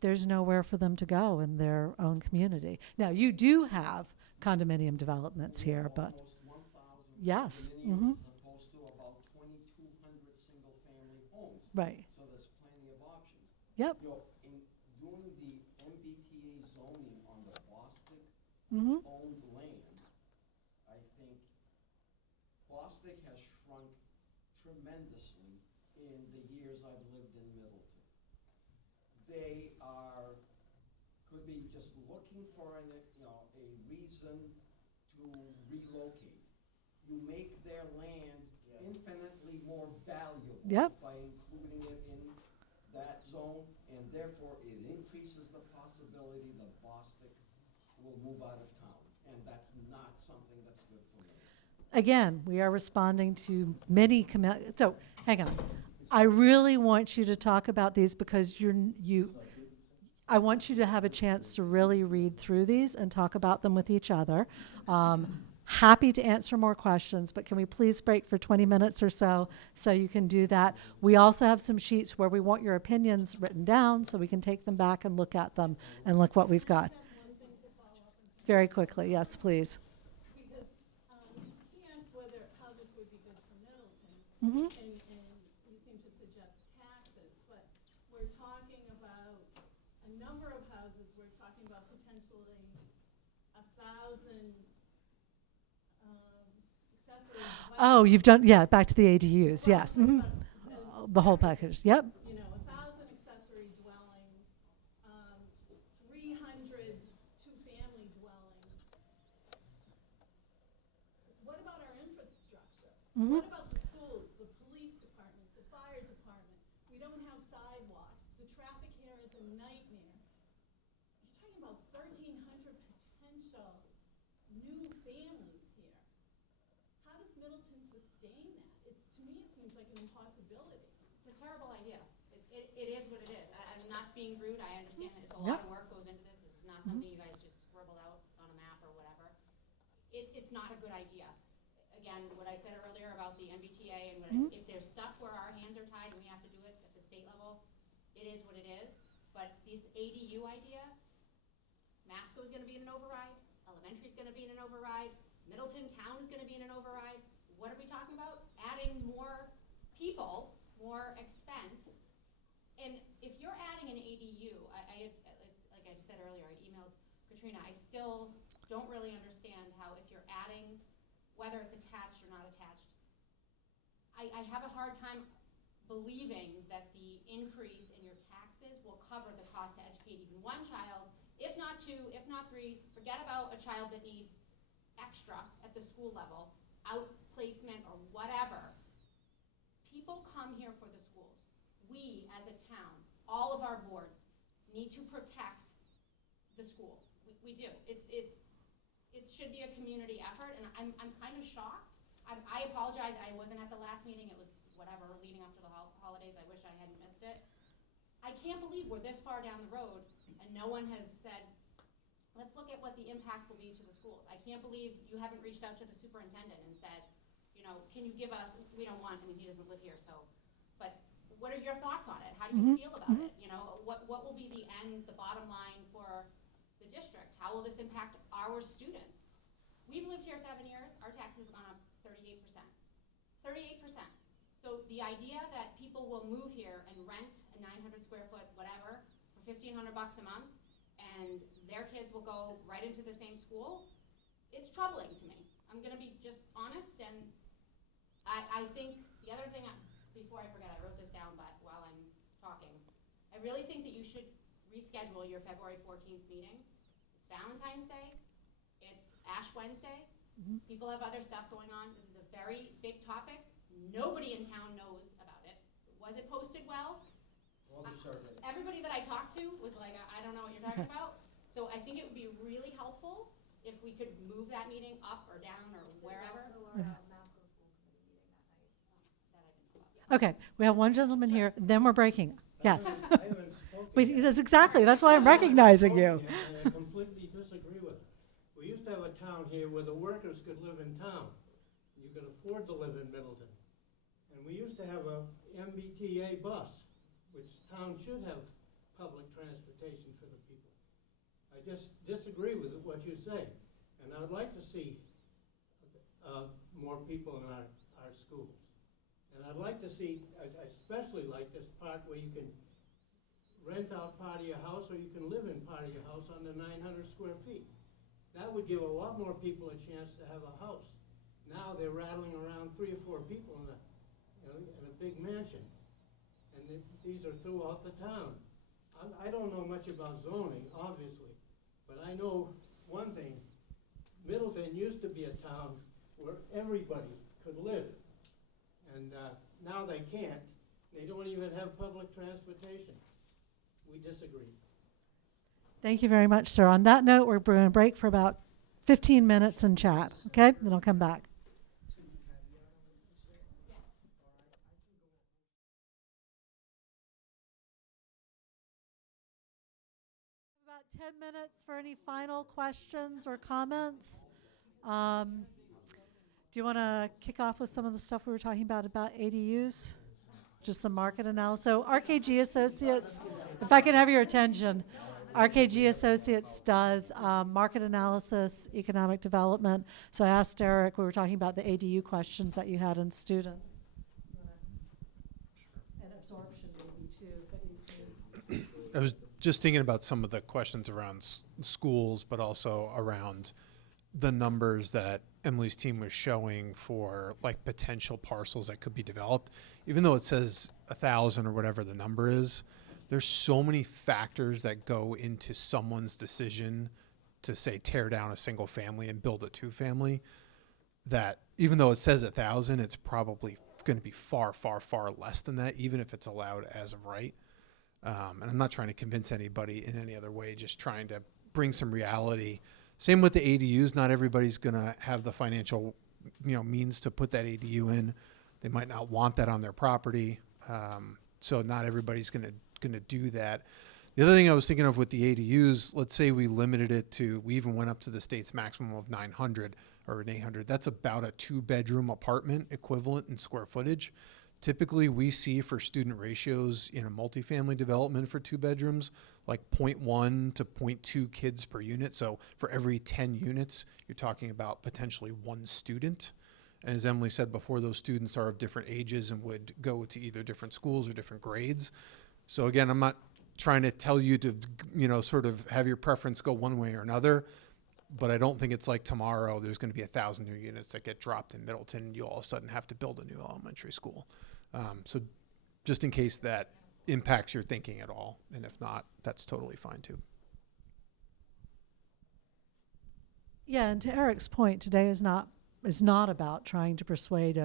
there's nowhere for them to go in their own community. Now, you do have condominium developments here, but Almost 1,000 yes, condominiums as opposed to about 2,200 single-family homes. right. So there's plenty of options. Yep. In doing the MBTA zoning on the Bostic Mm-hmm. owned land, I think Bostic has shrunk tremendously in the years I've lived in Middleton. They could be just looking for a reason to relocate. You make their land infinitely more valuable Yep. by including it in that zone, and therefore it increases the possibility that Bostic will move out of town, and that's not something that's good for me. Again, we are responding to many so hang on. I really want you to talk about these because I want you to have a chance to really read through these and talk about them with each other. Happy to answer more questions, but can we please break for 20 minutes or so you can do that? We also have some sheets where we want your opinions written down so we can take them back and look at them and look what we've got. Very quickly, yes, please. Because he asked how this would be good for Middleton. Mm-hmm. And we're talking about a number of houses, we're talking about potentially 1,000 accessory dwellings. Oh, you've done, yeah, back to the ADUs, Well, yes. I'm Mhm. talking about, The whole package, yep. you know, 1,000 accessory dwellings, 300 two-family dwellings. What about our infrastructure? Mhm. What about the schools, the police department, the fire department? We don't have sidewalks. The traffic here is a nightmare. You're talking about 1,300 potential new families here. How does Middleton sustain that? To me, it seems like an impossibility. It's a terrible idea. It is what it is. I'm not being rude. I understand that it's a Yep. lot of work goes into this. This is not something you guys just scribbled out on a map or whatever. It's not a good idea. Again, what I said earlier about the MBTA and if there's stuff where our hands are tied and we have to do it at the state level, it is what it is. But this ADU idea, Masco's gonna be in an override, Elementary's gonna be in an override, Middleton Town is gonna be in an override. What are we talking about? Adding more people, more expense. And if you're adding an ADU, like I said earlier, I emailed Katrina, I still don't really understand how if you're adding, whether it's attached or not attached, I have a hard time believing that the increase in your taxes will cover the cost to educate even one child, if not two, if not three. Forget about a child that needs extra at the school level, outplacement or whatever. People come here for the schools. We, as a town, all of our boards, need to protect the school. We do. It should be a community effort, and I'm kind of shocked. I apologize, I wasn't at the last meeting. It was whatever, leading up to the holidays. I wish I hadn't missed it. I can't believe we're this far down the road, and no one has said, let's look at what the impact will be to the schools. I can't believe you haven't reached out to the superintendent and said, you know, can you give us, we don't want, I mean, he doesn't live here, so, but what are your thoughts on it? How do you feel about it? You know, what will be the end, the bottom line for the district? How will this impact our students? We've lived here 7 years, our taxes have gone up 38%. 38%. So the idea that people will move here and rent a 900 square foot whatever for $1,500 a month and their kids will go right into the same school, it's troubling to me. I'm gonna be just honest, and I think the other thing, before I forget, I wrote this down, but while I'm talking, I really think that you should reschedule your February 14th meeting. It's Valentine's Day, it's Ash Wednesday, people have other stuff going on. This is a very big topic. Nobody in town knows about it. Was it posted well? All the surveys. Everybody that I talked to was like, I don't know what you're talking about. So I think it would be really helpful if we could move that meeting up or down or wherever. Okay, we have one gentleman here, then we're breaking. Yes. I haven't spoken Wait, yet. that's why I'm recognizing you. And I completely disagree with it. We used to have a town here where the workers could live in town. You could afford to live in Middleton. And we used to have a MBTA bus, which town should have public transportation for the people. I just disagree with what you say. And I would like to see more people in our schools. And I'd like to see, I especially like this part where you can rent out part of your house or you can live in part of your house under 900 square feet. That would give a lot more people a chance to have a house. Now they're rattling around 3 or 4 people in a big mansion. And these are throughout the town. I don't know much about zoning, obviously, but I know one thing. Middleton used to be a town where everybody could live. And now they can't. They don't even have public transportation. We disagree. Thank you very much, sir. On that note, we're going to break for about 15 minutes and chat, okay? Then I'll come back. About 10 minutes for any final questions or comments. Do you want to kick off with some of the stuff we were talking about ADUs? Just some market analysis. So RKG Associates, if I can have your attention, RKG Associates does market analysis, economic development. So I asked Eric, we were talking about the ADU questions that you had in students. And absorption maybe too, that you've seen. I was just thinking about some of the questions around schools, but also around the numbers that Emily's team was showing for like potential parcels that could be developed. Even though it says 1,000 or whatever the number is, there's so many factors that go into someone's decision to say tear down a single family and build a two family, that even though it says 1,000, it's probably going to be far, far, far less than that, even if it's allowed as of right. And I'm not trying to convince anybody in any other way, just trying to bring some reality. Same with the ADUs. Not everybody's going to have the financial, means to put that ADU in. They might not want that on their property. So not everybody's going to do that. The other thing I was thinking of with the ADUs, let's say we limited it to, we even went up to the state's maximum of 900 or an 800. That's about a 2-bedroom apartment equivalent in square footage. Typically, we see for student ratios in a multifamily development for 2 bedrooms, like 0.1 to 0.2 kids per unit. So for every 10 units, you're talking about potentially 1 student. And as Emily said before, those students are of different ages and would go to either different schools or different grades. So again, I'm not trying to tell you to, sort of have your preference go one way or another, but I don't think it's like tomorrow there's going to be 1,000 new units that get dropped in Middleton and you all of a sudden have to build a new elementary school. So just in case that impacts your thinking at all, and if not, that's totally fine too. Yeah, and to Eric's point, today is not about trying to persuade,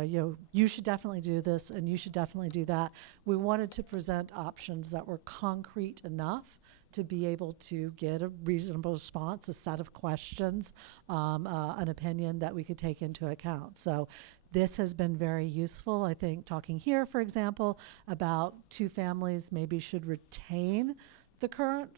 you should definitely do this and you should definitely do that. We wanted to present options that were concrete enough to be able to get a reasonable response, a set of questions, an opinion that we could take into account. So this has been very useful. I think talking here, for example, about 2 families maybe should retain the current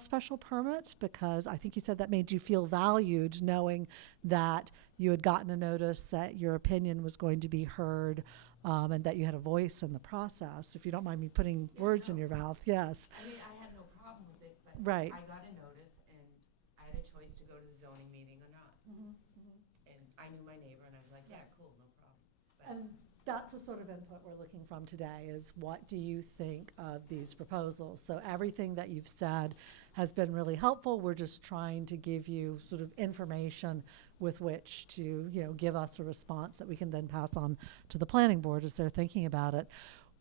special permit, because I think you said that made you feel valued, knowing that you had gotten a notice that your opinion was going to be heard, and that you had a voice in the process. If you don't mind me putting words in your mouth, yes. I mean, I had no problem with it, but Right. I got a notice and I had a choice to go to the zoning meeting or not. And I knew my neighbor and I was like, yeah, cool, no problem. But And that's the sort of input we're looking from today, is what do you think of these proposals? So everything that you've said has been really helpful. We're just trying to give you sort of information with which to, give us a response that we can then pass on to the planning board as they're thinking about it.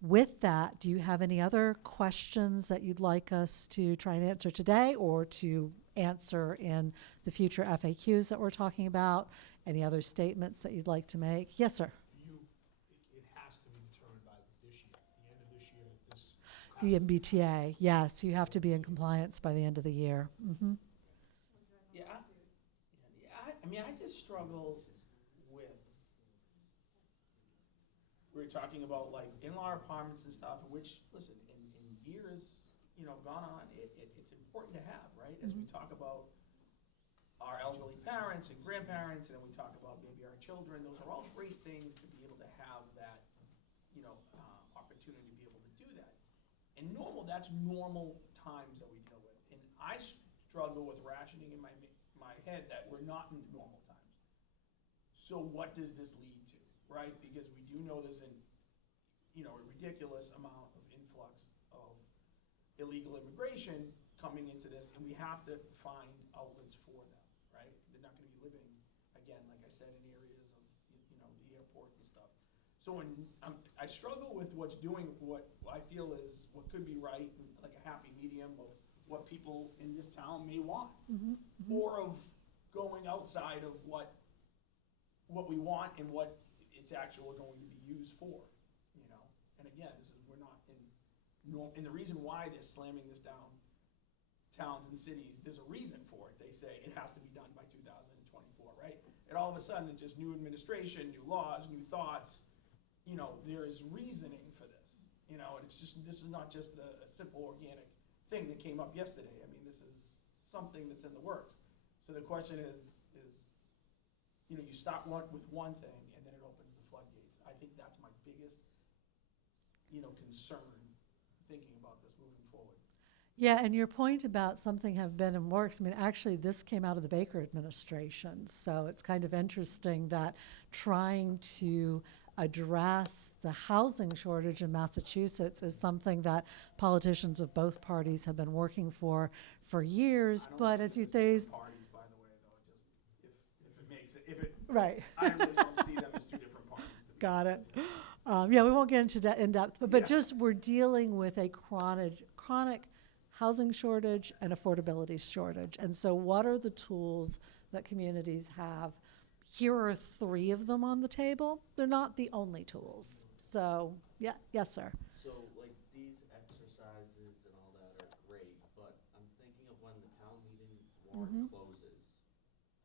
With that, do you have any other questions that you'd like us to try and answer today, or to answer in the future FAQs that we're talking about? Any other statements that you'd like to make? Yes, sir. It has to be determined by this year, the end of this year, this. The MBTA, yes, you have to be in compliance by the end of the year. I just struggle with, we're talking about like in-law apartments and stuff, which, listen, in years, gone on, it's important to have, right? As we talk about our elderly parents and grandparents, and then we talk about maybe our children, those are all great things to be able to have that, opportunity to be able to do that. And that's normal times that we deal with. And I struggle with rationing in my head that we're not in normal times. So what does this lead to, right? Because we do know there's a ridiculous amount of influx of illegal immigration coming into this, and we have to find outlets for them, right? They're not gonna be living, again, like I said, in areas of, the airports and stuff. So I struggle with what I feel is what could be right, like a happy medium of what people in this town may want, or of going outside of what we want and what it's actually going to be used for, And again, we're not and the reason why they're slamming this down towns and cities, there's a reason for it. They say it has to be done by 2024, right? And all of a sudden, it's just new administration, new laws, new thoughts. There is reasoning for this, and this is not just a simple organic thing that came up yesterday. I mean, this is something that's in the works. So the question is, you start with one thing and then it opens the floodgates. I think that's my biggest, concern thinking about this moving forward. Yeah, and your point about something have been in works, I mean, actually, this came out of the Baker administration, so it's kind of interesting that trying to address the housing shortage in Massachusetts is something that politicians of both parties have been working for years, but as you say, Parties, by the way, though, just if it makes it, if it, right. I really don't see them as two different parties. To be Got honest it. with you. Yeah, we won't get into in depth, but Yeah. just we're dealing with a chronic housing shortage and affordability shortage. And so what are the tools that communities have? Here are 3 of them on the table. They're not the only tools. So, yeah, yes, sir. So like these exercises and all that are great, but I'm thinking of when the town meeting warrant closes.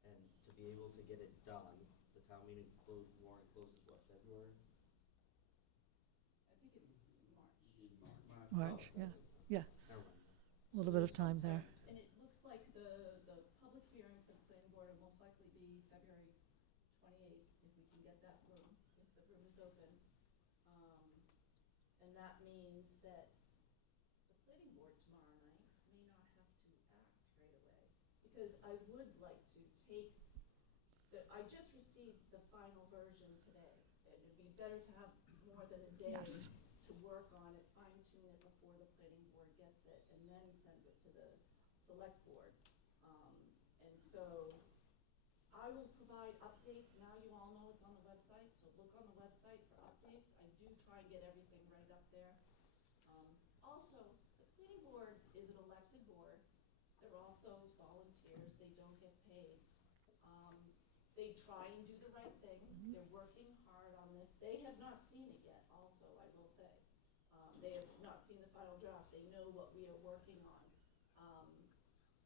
And to be able to get it done, the town meeting warrant closes what, February? I think it's March. March, yeah, yeah, Never mind. a little bit of time there. And it looks like the public hearing for the planning board will most likely be February 28th, if we can get that room, if the room is open. And that means that the planning board tomorrow night may not have to act right away. Because I would like to take, I just received the final version today. And it'd be better to have more than a day Yes. to work on it, fine tune it before the planning board gets it, and then sends it to the select board. And so I will provide updates. Now you all know it's on the website, so look on the website for updates. I do try and get everything right up there. Also, the planning board is an elected board. They're also volunteers. They don't get paid. They try and do the right thing. They're working hard on this. They have not seen it yet, also, I will say. They have not seen the final draft. They know what we are working on.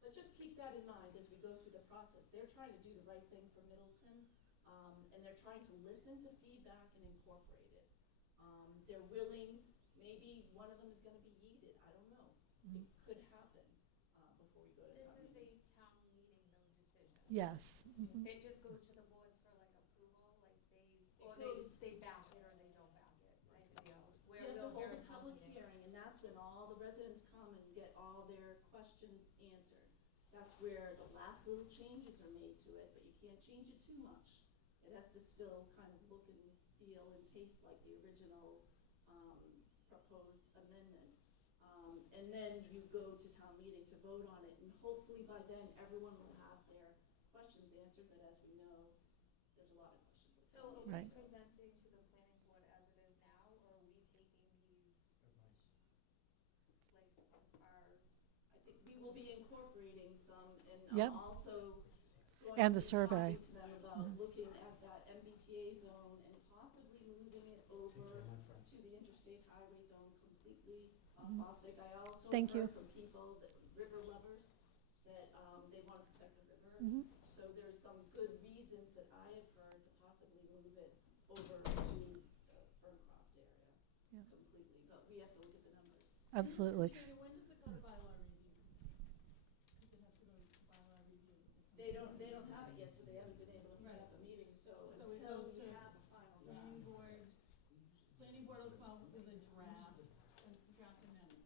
But just keep that in mind as we go through the process. They're trying to do the right thing for Middleton, and they're trying to listen to feedback and incorporate it. They're willing, maybe one of them is gonna be yeeted, I don't know. It could happen, before we go to town This is meeting. a town meeting, though, decision. Yes. It just goes to the board for like approval, like or goes- they back it or they don't back it type of deal. Where You have we'll to hear hold a a town public meeting. hearing, and that's when all the residents come and get all their questions answered. That's where the last little changes are made to it, but you can't change it too much. It has to still kind of look and feel and taste like the original, proposed amendment. And then you go to town meeting to vote on it, and hopefully by then, everyone will have their questions answered, but as we know, there's a lot of questions. at So town are meeting. Right. we presenting to the planning board as it is now, or are we taking these, like, I think we will be incorporating some, and Yep. I'm also going And to the be survey. talking to them about looking at that MBTA zone and possibly moving it over to the interstate highway zone completely off Bostic. I also Thank you. heard from people, that river lovers, that they want to protect the river. So there's some good reasons that I have heard to possibly move it over to the Ferncroft area Yeah. completely, but we have to look at the numbers. Absolutely. Katrina, when does it go to bylaw review? Because it has to go to bylaw review. They don't have it yet, so they haven't been able to set Right. up a meeting, so So it until goes we to have a final Planning draft. board will come up with a draft amendment.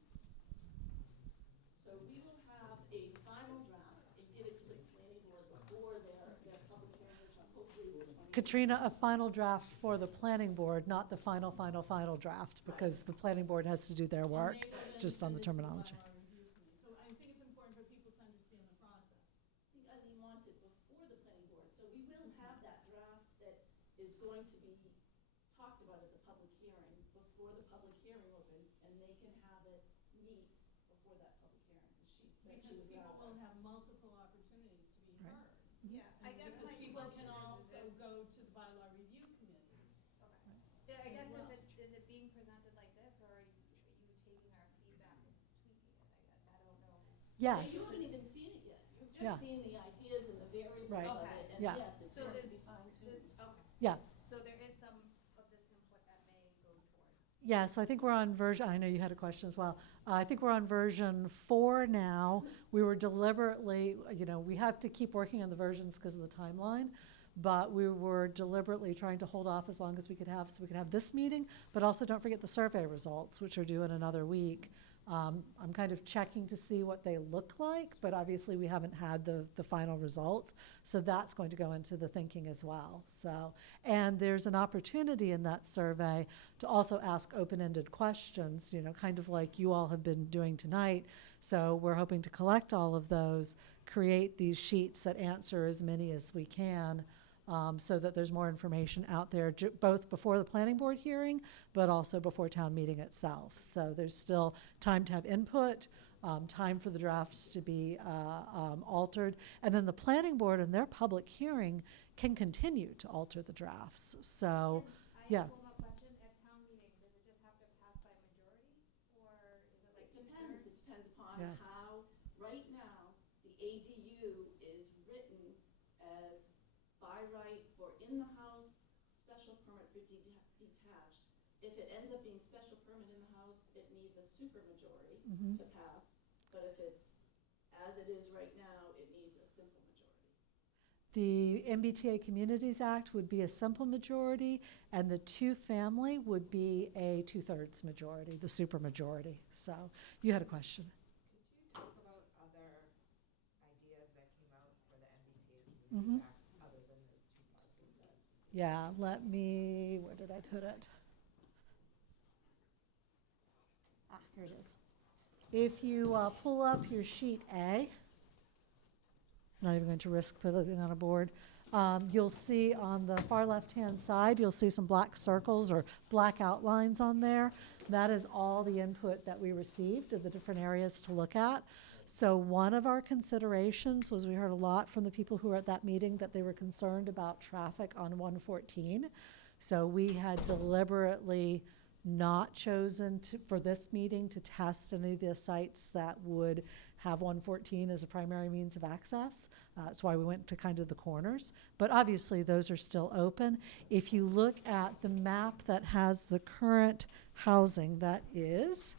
So we will have a final draft and give it to the planning board before their public hearing, which hopefully is the 20th. Katrina, a final draft for the planning board, not the final draft, because the planning board has to do their work, And they will then just on send the it to terminology. bylaw review committee. So I think it's important for people to understand the process. I think Eileen wants it before the planning board, so we will have that draft that is going to be talked about at the public hearing, before the public hearing opens, and they can have it meet before that public hearing, because she said she Because would people rather. will have multiple opportunities to be Right. heard. yeah, I guess Because my people question can is, also go to the bylaw review committee. okay. Yeah, I guess Well. is it being presented like this, or are you taking our feedback and tweaking it, I guess, I don't know. Yeah, Yes. you haven't even seen it yet. You've Yeah. just seen the ideas and the variables Right. of Okay. it, and Yeah. yes, it's So going to this- be fine tuned. Okay, Yeah. so there is some of this input that may go towards. Yes, I think we're on version, I know you had a question as well. I think we're on version 4 now. We were deliberately, we have to keep working on the versions because of the timeline, but we were deliberately trying to hold off as long as we could have, so we could have this meeting, but also don't forget the survey results, which are due in another week. I'm kind of checking to see what they look like, but obviously we haven't had the final results. So that's going to go into the thinking as well. So, and there's an opportunity in that survey to also ask open-ended questions, you know, kind of like you all have been doing tonight. So we're hoping to collect all of those, create these sheets that answer as many as we can, so that there's more information out there, both before the planning board hearing, but also before town meeting itself. So there's still time to have input, time for the drafts to be altered, and then the planning board in their public hearing can continue to alter the drafts. So, yeah. Question, at town meeting, does it just have to pass by majority, or is it like It depends, it depends upon Yes. how, right now, the ADU is written as by right or in the house, special permit for detached. If it ends up being special permit in the house, it needs a supermajority to pass. But if it's as it is right now, it needs a simple majority. The MBTA Communities Act would be a simple majority, and the two-family would be a 2/3 majority, the supermajority. So you had a question. Could you talk about other ideas that came out for the MBTA Mhm. Act other than those two parcels that? Yeah, let me, where did I put it? Here it is. If you pull up your sheet A, I'm not even going to risk putting it on a board, you'll see on the far left-hand side, you'll see some black circles or black outlines on there. That is all the input that we received of the different areas to look at. So one of our considerations was we heard a lot from the people who were at that meeting that they were concerned about traffic on 114. So we had deliberately not chosen for this meeting to test any of the sites that would have 114 as a primary means of access. That's why we went to kind of the corners. But obviously, those are still open. If you look at the map that has the current housing, that is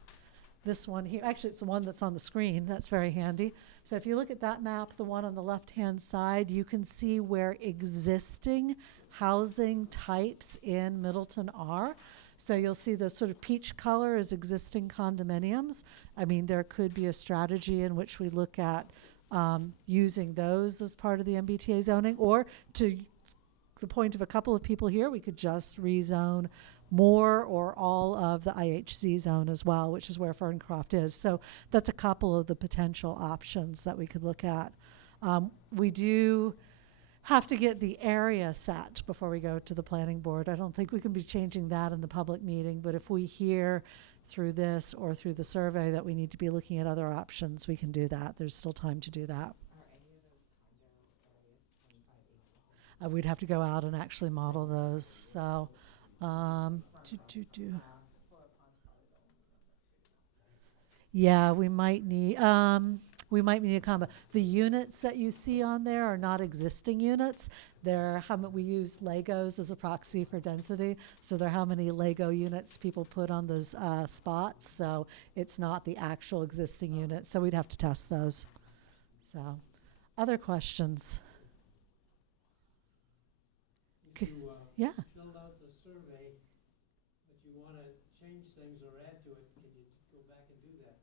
this one here. Actually, it's the one that's on the screen. That's very handy. So if you look at that map, the one on the left-hand side, you can see where existing housing types in Middleton are. So you'll see the sort of peach color is existing condominiums. I mean, there could be a strategy in which we look at using those as part of the MBTA zoning, or to the point of a couple of people here, we could just rezone more or all of the IHC zone as well, which is where Ferncroft is. So that's a couple of the potential options that we could look at. We do have to get the area set before we go to the planning board. I don't think we can be changing that in the public meeting, but if we hear through this or through the survey that we need to be looking at other options, we can do that. There's still time to do that. Are any of those condo areas 25 acres? We'd have to go out and actually model those. So, yeah, we might need a combo. The units that you see on there are not existing units. They're we use Legos as a proxy for density. So they're how many Lego units people put on those spots. So it's not the actual existing unit. So we'd have to test those. So, other questions? If you Yeah. filled out the survey, but you want to change things or add to it, can you go back and do that?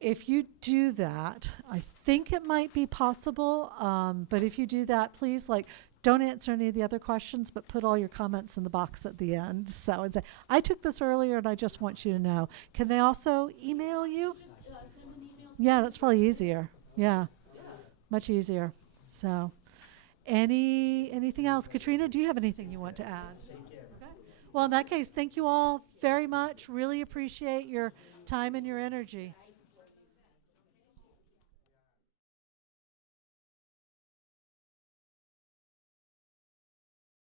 If you do that, I think it might be possible, but if you do that, please, don't answer any of the other questions, but put all your comments in the box at the end. So, and say, I took this earlier and I just want you to know. Can they also email you? Just send an email. Yeah, that's probably easier. Yeah, much easier. So, anything else? Katrina, do you have anything you want to add? Okay. Well, in that case, thank you all very much. Really appreciate your time and your energy.